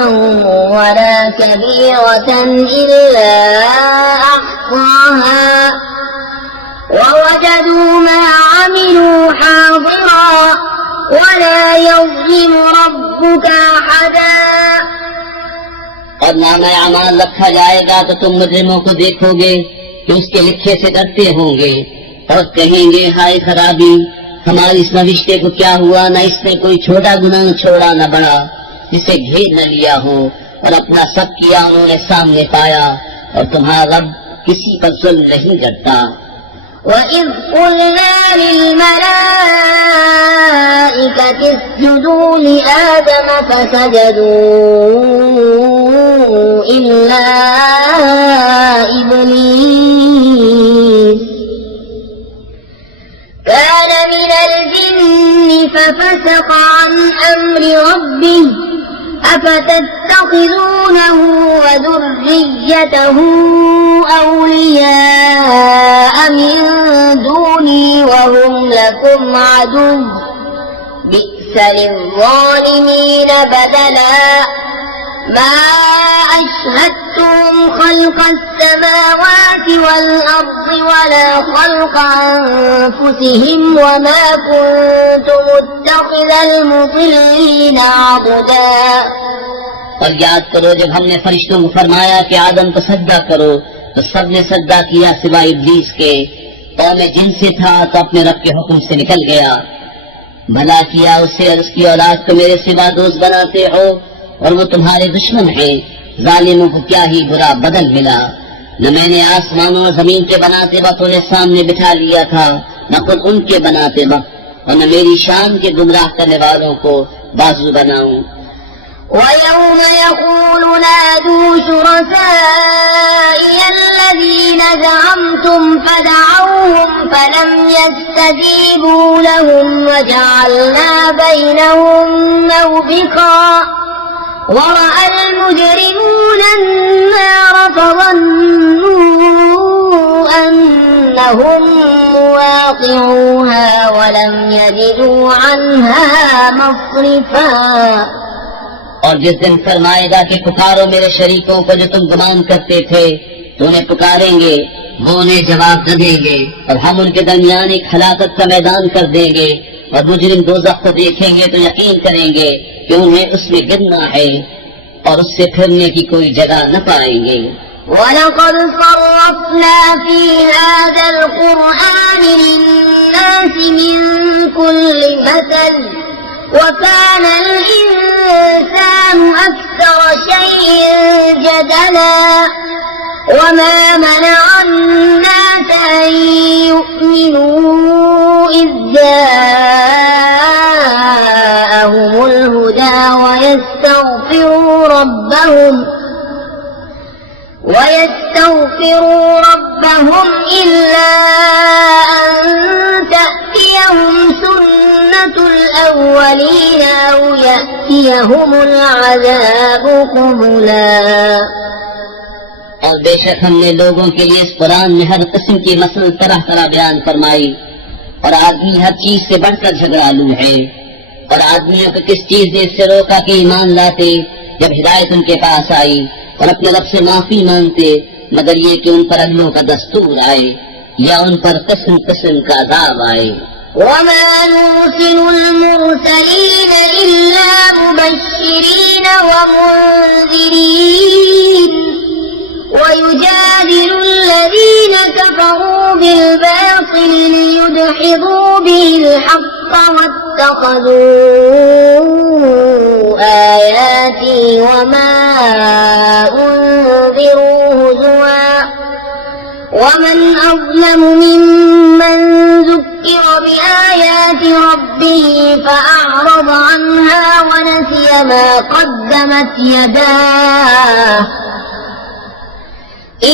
ولا كبيرة إلا أحصاها ووجدوا ما عملوا حاضرا ولا يظلم ربك أحدا। और नामा अमाल रखा जाएगा तो तुम मुजरिमों को देखोगे कि उसके लिखे से डरते होंगे और कहेंगे हाय खराबी हमारी इस नविश्ते को क्या हुआ, न इसने कोई छोटा गुनाह छोड़ा न बड़ा, इसे घेर न लिया हो और अपना सब किया उन्होंने सामने पाया और तुम्हारा रब किसी पर जुल्म नहीं करता। وَإِذْ قُلْنَا لِلْمَلَائِكَةِ اسْجُدُوا لِآدَمَ فَسَجَدُوا إِلَّا إِبْلِيسَ كَانَ مِنَ الْجِنِّ فَفَسَقَ عَنْ أَمْرِ رَبِّهِ أفتتخذونه وذريته أولياء من دوني وهم لكم عدو بئس للظالمين بدلا ما أشهدتهم خلق السماوات والأرض ولا خلق أنفسهم وما كنت متخذ المضلين عضدا और याद करो जब हमने फरिश्तों को फरमाया कि आदम को सजदा करो तो सबने सजदा किया सिवाय इब्लीस के। कौम जिन से था तो अपने रब के हुक्म से निकल गया। भला किया उससे और उसकी औलाद को मेरे सिवा दोस्त बनाते हो और वो तुम्हारे दुश्मन हैं। जालिमों को क्या ही बुरा बदल मिला। न मैंने आसमानों और जमीन के बनाते वक्त उन्हें सामने बिठा लिया था, न खुद उनके बनाते वक्त, और न मेरी शान के गुमराह करने वालों को बाजू बनाऊं। ويوم يقول نادوا شركائي الذين زعمتم فدعوهم فلم يستجيبوا لهم وجعلنا بينهم موبقا ورأى المجرمون النار فظنوا أنهم مواقعوها ولم يجدوا عنها مصرفا। और जिस दिन फरमाएगा कि पुकारो मेरे शरीकों को जो तुम गुमान करते थे, तो उन्हें पुकारेंगे, वो उन्हें जवाब न देंगे और हम उनके दरमियान एक हलाकत का मैदान कर देंगे। और मुजरिम दोज़ख को देखेंगे तो यकीन करेंगे कि उन्हें उसमें गिरना है और उससे फिरने की कोई जगह न पाएंगे। وَلَقَدْ صَرَّفْنَا فِي هَذَا الْقُرْآنِ لِلنَّاسِ مِنْ كُلِّ مَثَلٍ وَكَانَ الْإِنسَانُ أَكْثَرَ شَيْءٍ جَدَلًا وَمَا مَنَعَ النَّاسَ أَنْ يُؤْمِنُوا إِذْ جَاءَهُمُ الْهُدَى ويستغفروا ربهم إلا أن تأتيهم سنة الأولين أو يأتيهم العذاب قبلا। और बेशक हमने लोगों के लिए इस कुरान में हर किस्म की मसल तरह तरह बयान फरमाई। और आदमी हर चीज से बढ़कर झगड़ालू है। और आदमियों को किस चीज ने इससे रोका कि ईमान लाते जब हिदायत उनके पास आई और अपने रब से माफी मांगते, मगर ये कि उन पर अगलों का दस्तूर आए या उन पर किस्म किस्म का अज़ाब आए। وما نرسل المرسلين إلا مبشرين ومنذرين ويجادل الذين كفروا بالباطل ليدحضوا به الحق واتخذوا آياتي وما أنذروا هزوا ومن أظلم ممن ذكر بآيات ربه فأعرض عنها ونسي ما قدمت يداه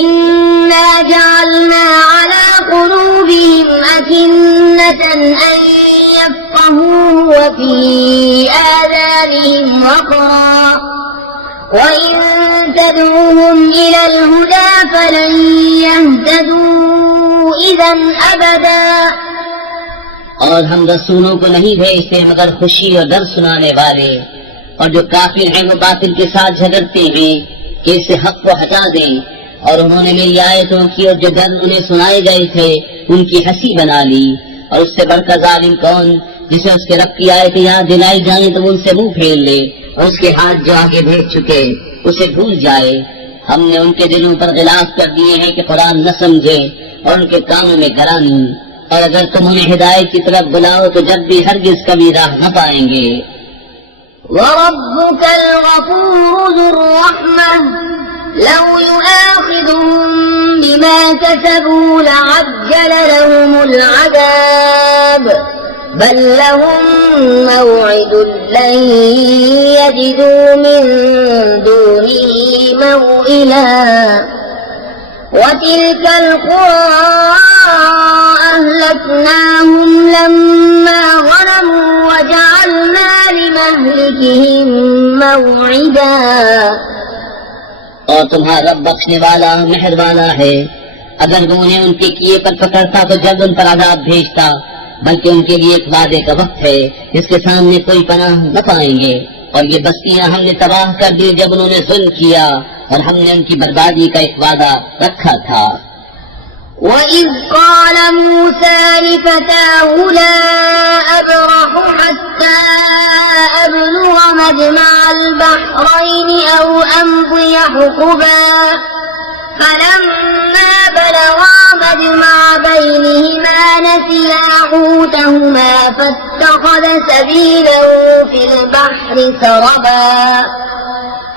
إنا جعلنا على قلوبهم أكنة أن يفقهوه وفي آذانهم وقرا وإن تدعوهم إلى الهدى فلن يهتدوا إذا أبدا। और हम रसूलों को नहीं भेजते मगर खुशी और डर सुनाने वाले। और जो काफिर हैं वो बातिल के साथ झगड़ते हैं कि इससे हक को हटा दें। और उन्होंने मेरी आयतों की और जो डर उन्हें सुनाए गए थे उनकी हंसी बना ली। और उससे बढ़कर जालिम कौन, जिसे उसके रब की आयतें याद दिलाई जाएं तो उनसे मुंह फेर ले और उसके हाथ जो आगे भेज चुके उसे भूल जाए। हमने उनके दिलों पर गिलाफ कर दिए हैं कि कुरान न समझे और उनके कानों में गरानी। और अगर तुम उन्हें हिदायत की तरफ बुलाओ तो जब भी हरगिज कभी राह न पाएंगे। وَرَبُّكَ الْغَفُورُ ذُو الرَّحْمَةِ لَوْ يُؤَاخِذُهُم بِمَا كَسَبُوا لَعَجَّلَ لَهُمُ الْعَذَابَ بَل لَّهُم مَّوْعِدٌ لَّن يَجِدُوا مِن دُونِهِ مَوْئِلًا وَتِلْكَ الْقُرَىٰ أَهْلَكْنَاهُمْ لَمَّا ظَلَمُوا وَجَعَلْنَا لِمَا مهلكهم موعدا और तुम्हारा रब बख्शने वाला मेहरबाना है। अगर वो उन्हें उनके किए पर पकड़ता तो जल्द उन पर आजाब भेजता, बल्कि उनके लिए एक वादे का वक्त है जिसके सामने कोई पनाह न पाएंगे। और ये बस्तियां हमने तबाह कर दी जब उन्होंने जुल्म किया, और हमने उनकी बर्बादी का एक वादा रखा था। وإذ قال موسى لفتاه لا أبرح حتى أبلغ مجمع البحرين أو أمضي حقبا فلما بلغا مجمع بينهما نسيا حوتهما فاتخذ سبيله في البحر سربا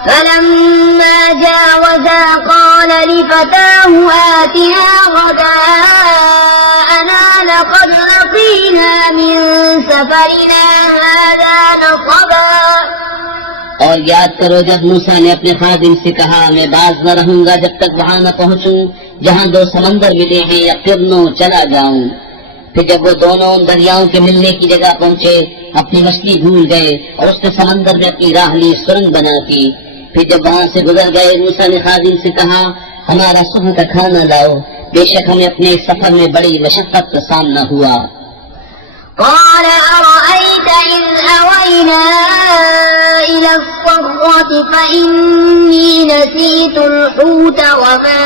فلما جاوزا قال لفتاه آتنا غداءنا لقد لقينا من سفرنا هذا نصبا और याद करो जब मूसा ने अपने खादिम से कहा, मैं बाज न रहूंगा जब तक वहां न पहुंचूं जहां दो समंदर मिले हैं, या फिर चला जाऊं। फिर जब वो दोनों उन दरियाओं के मिलने की जगह पहुंचे, अपनी मछली भूल गए और उसने समंदर में अपनी राह ली सुरंग बनाती। फिर जब वहां से गुजर गए, मूसा ने खादिम से कहा, हमारा सुबह का खाना लाओ, बेशक हमें अपने सफर में बड़ी मशक्कत का सामना हुआ। قال أرأيت إذ أوينا إلى الصخرة فإني نسيت الحوت وما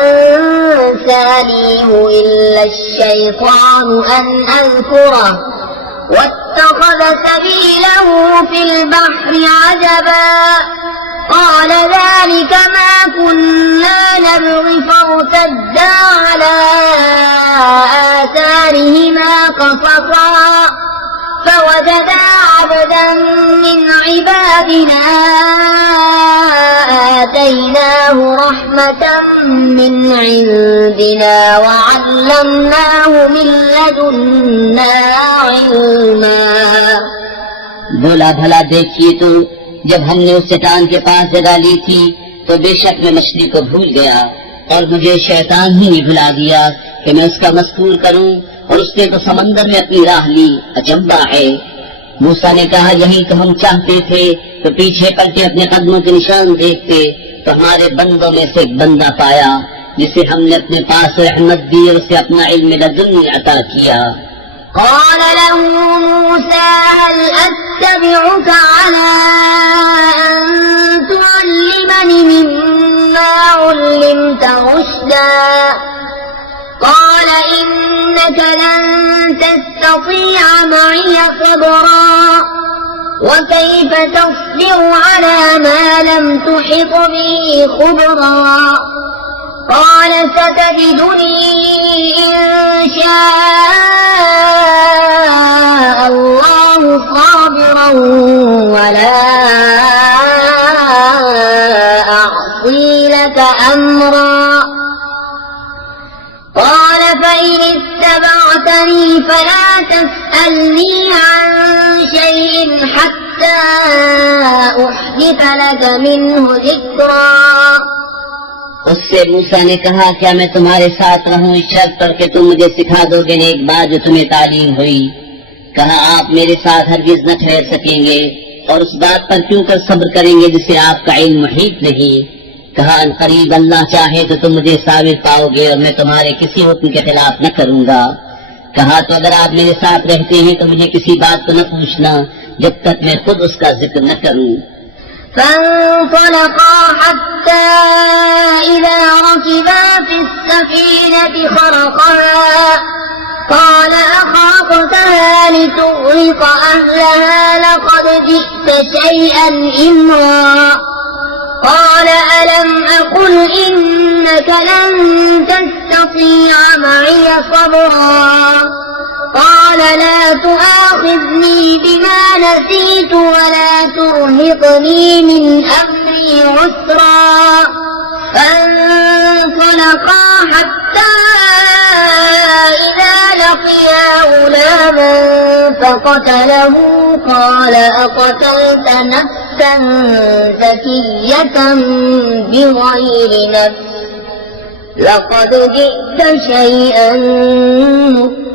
أنسانيه إلا الشيطان أن أذكره واتخذ سبيله في البحر عجبا قال ذلك ما كنا نبغي فارتدا على آثارهما قصصا فوجدا عبدا من عبادنا آتيناه رحمة من عندنا وعلمناه من لدنا علما भोला भला देखिए तो जब हमने उस चट्टान के पास जगह ली थी तो बेशक मैं मछली को भूल गया और मुझे शैतान ही ने भुला दिया कि मैं उसका मज़कूर करूं, और उसने तो समंदर में अपनी राह ली। अचंबा है। मूसा ने कहा, यही तो हम चाहते थे। तो पीछे पलटे अपने कदमों के निशान देखते तो हमारे बंदों में से एक बंदा पाया जिसे हमने अपने पास रहमत दी और उसे अपना इल्म लदुन्नी अता किया। قال له موسى هل أتبعك على أن تعلمني مما علمت رشدا قال إنك لن تستطيع معي صبرا وكيف تصبر على ما لم تحط به خبرا قال ستجدني إن شاء الله صابرا ولا أعصي لك أمرا قال فإن اتبعتني فلا تسألني عن شيء حتى أحدث لك منه ذكرا उससे मूसा ने कहा, क्या मैं तुम्हारे साथ रहूं इस शर्त पर कि तुम मुझे सिखा दोगे एक बात जो तुम्हें तालीम हुई। कहा, आप मेरे साथ हरगिज न ठहर सकेंगे और उस बात पर क्यों कर सब्र करेंगे जिसे आपका इल्म मुहीत नहीं। कहा, अनकरीब अल्लाह चाहे तो तुम मुझे साबिर पाओगे और मैं तुम्हारे किसी हुक्म के खिलाफ न करूंगा। कहा, तो अगर आप मेरे साथ रहते हैं तो मुझे किसी बात को न पूछना जब तक मैं खुद उसका जिक्र न करूं। فانطلقا حتى إذا ركبا في السفينة خرقها قال أخرقتها لتغرق أهلها لقد جئت شيئا إمرا قال ألم أقل إنك لن تستطيع معي صبرا قال لا تؤاخذني بما نسيت ولا ترهقني من أمري عسرا فانطلقا حتى إذا لقيا غلاما فقتله قال أقتلت نفسا زكية بغير نفس لقد جئت شيئا نكرا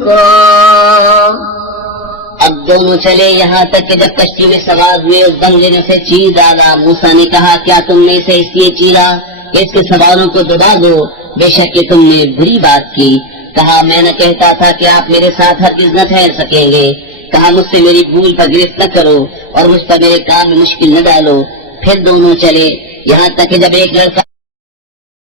अब दोनों चले यहाँ तक कि जब कश्ती में सवार हुए उस बंदे ने उसे चीर डाला। मूसा ने कहा, क्या तुमने इसे इसलिए चीरा कि इसके सवारों को दबा दो? बेशक ये तुमने बुरी बात की। कहा, मैं न कहता था कि आप मेरे साथ हरगिज न ठहर सकेंगे। कहा, मुझसे मेरी भूल पर गिरफ्त न करो और मुझ पर मेरे काम में मुश्किल न डालो। फिर दोनों चले यहाँ तक कि जब एक लड़का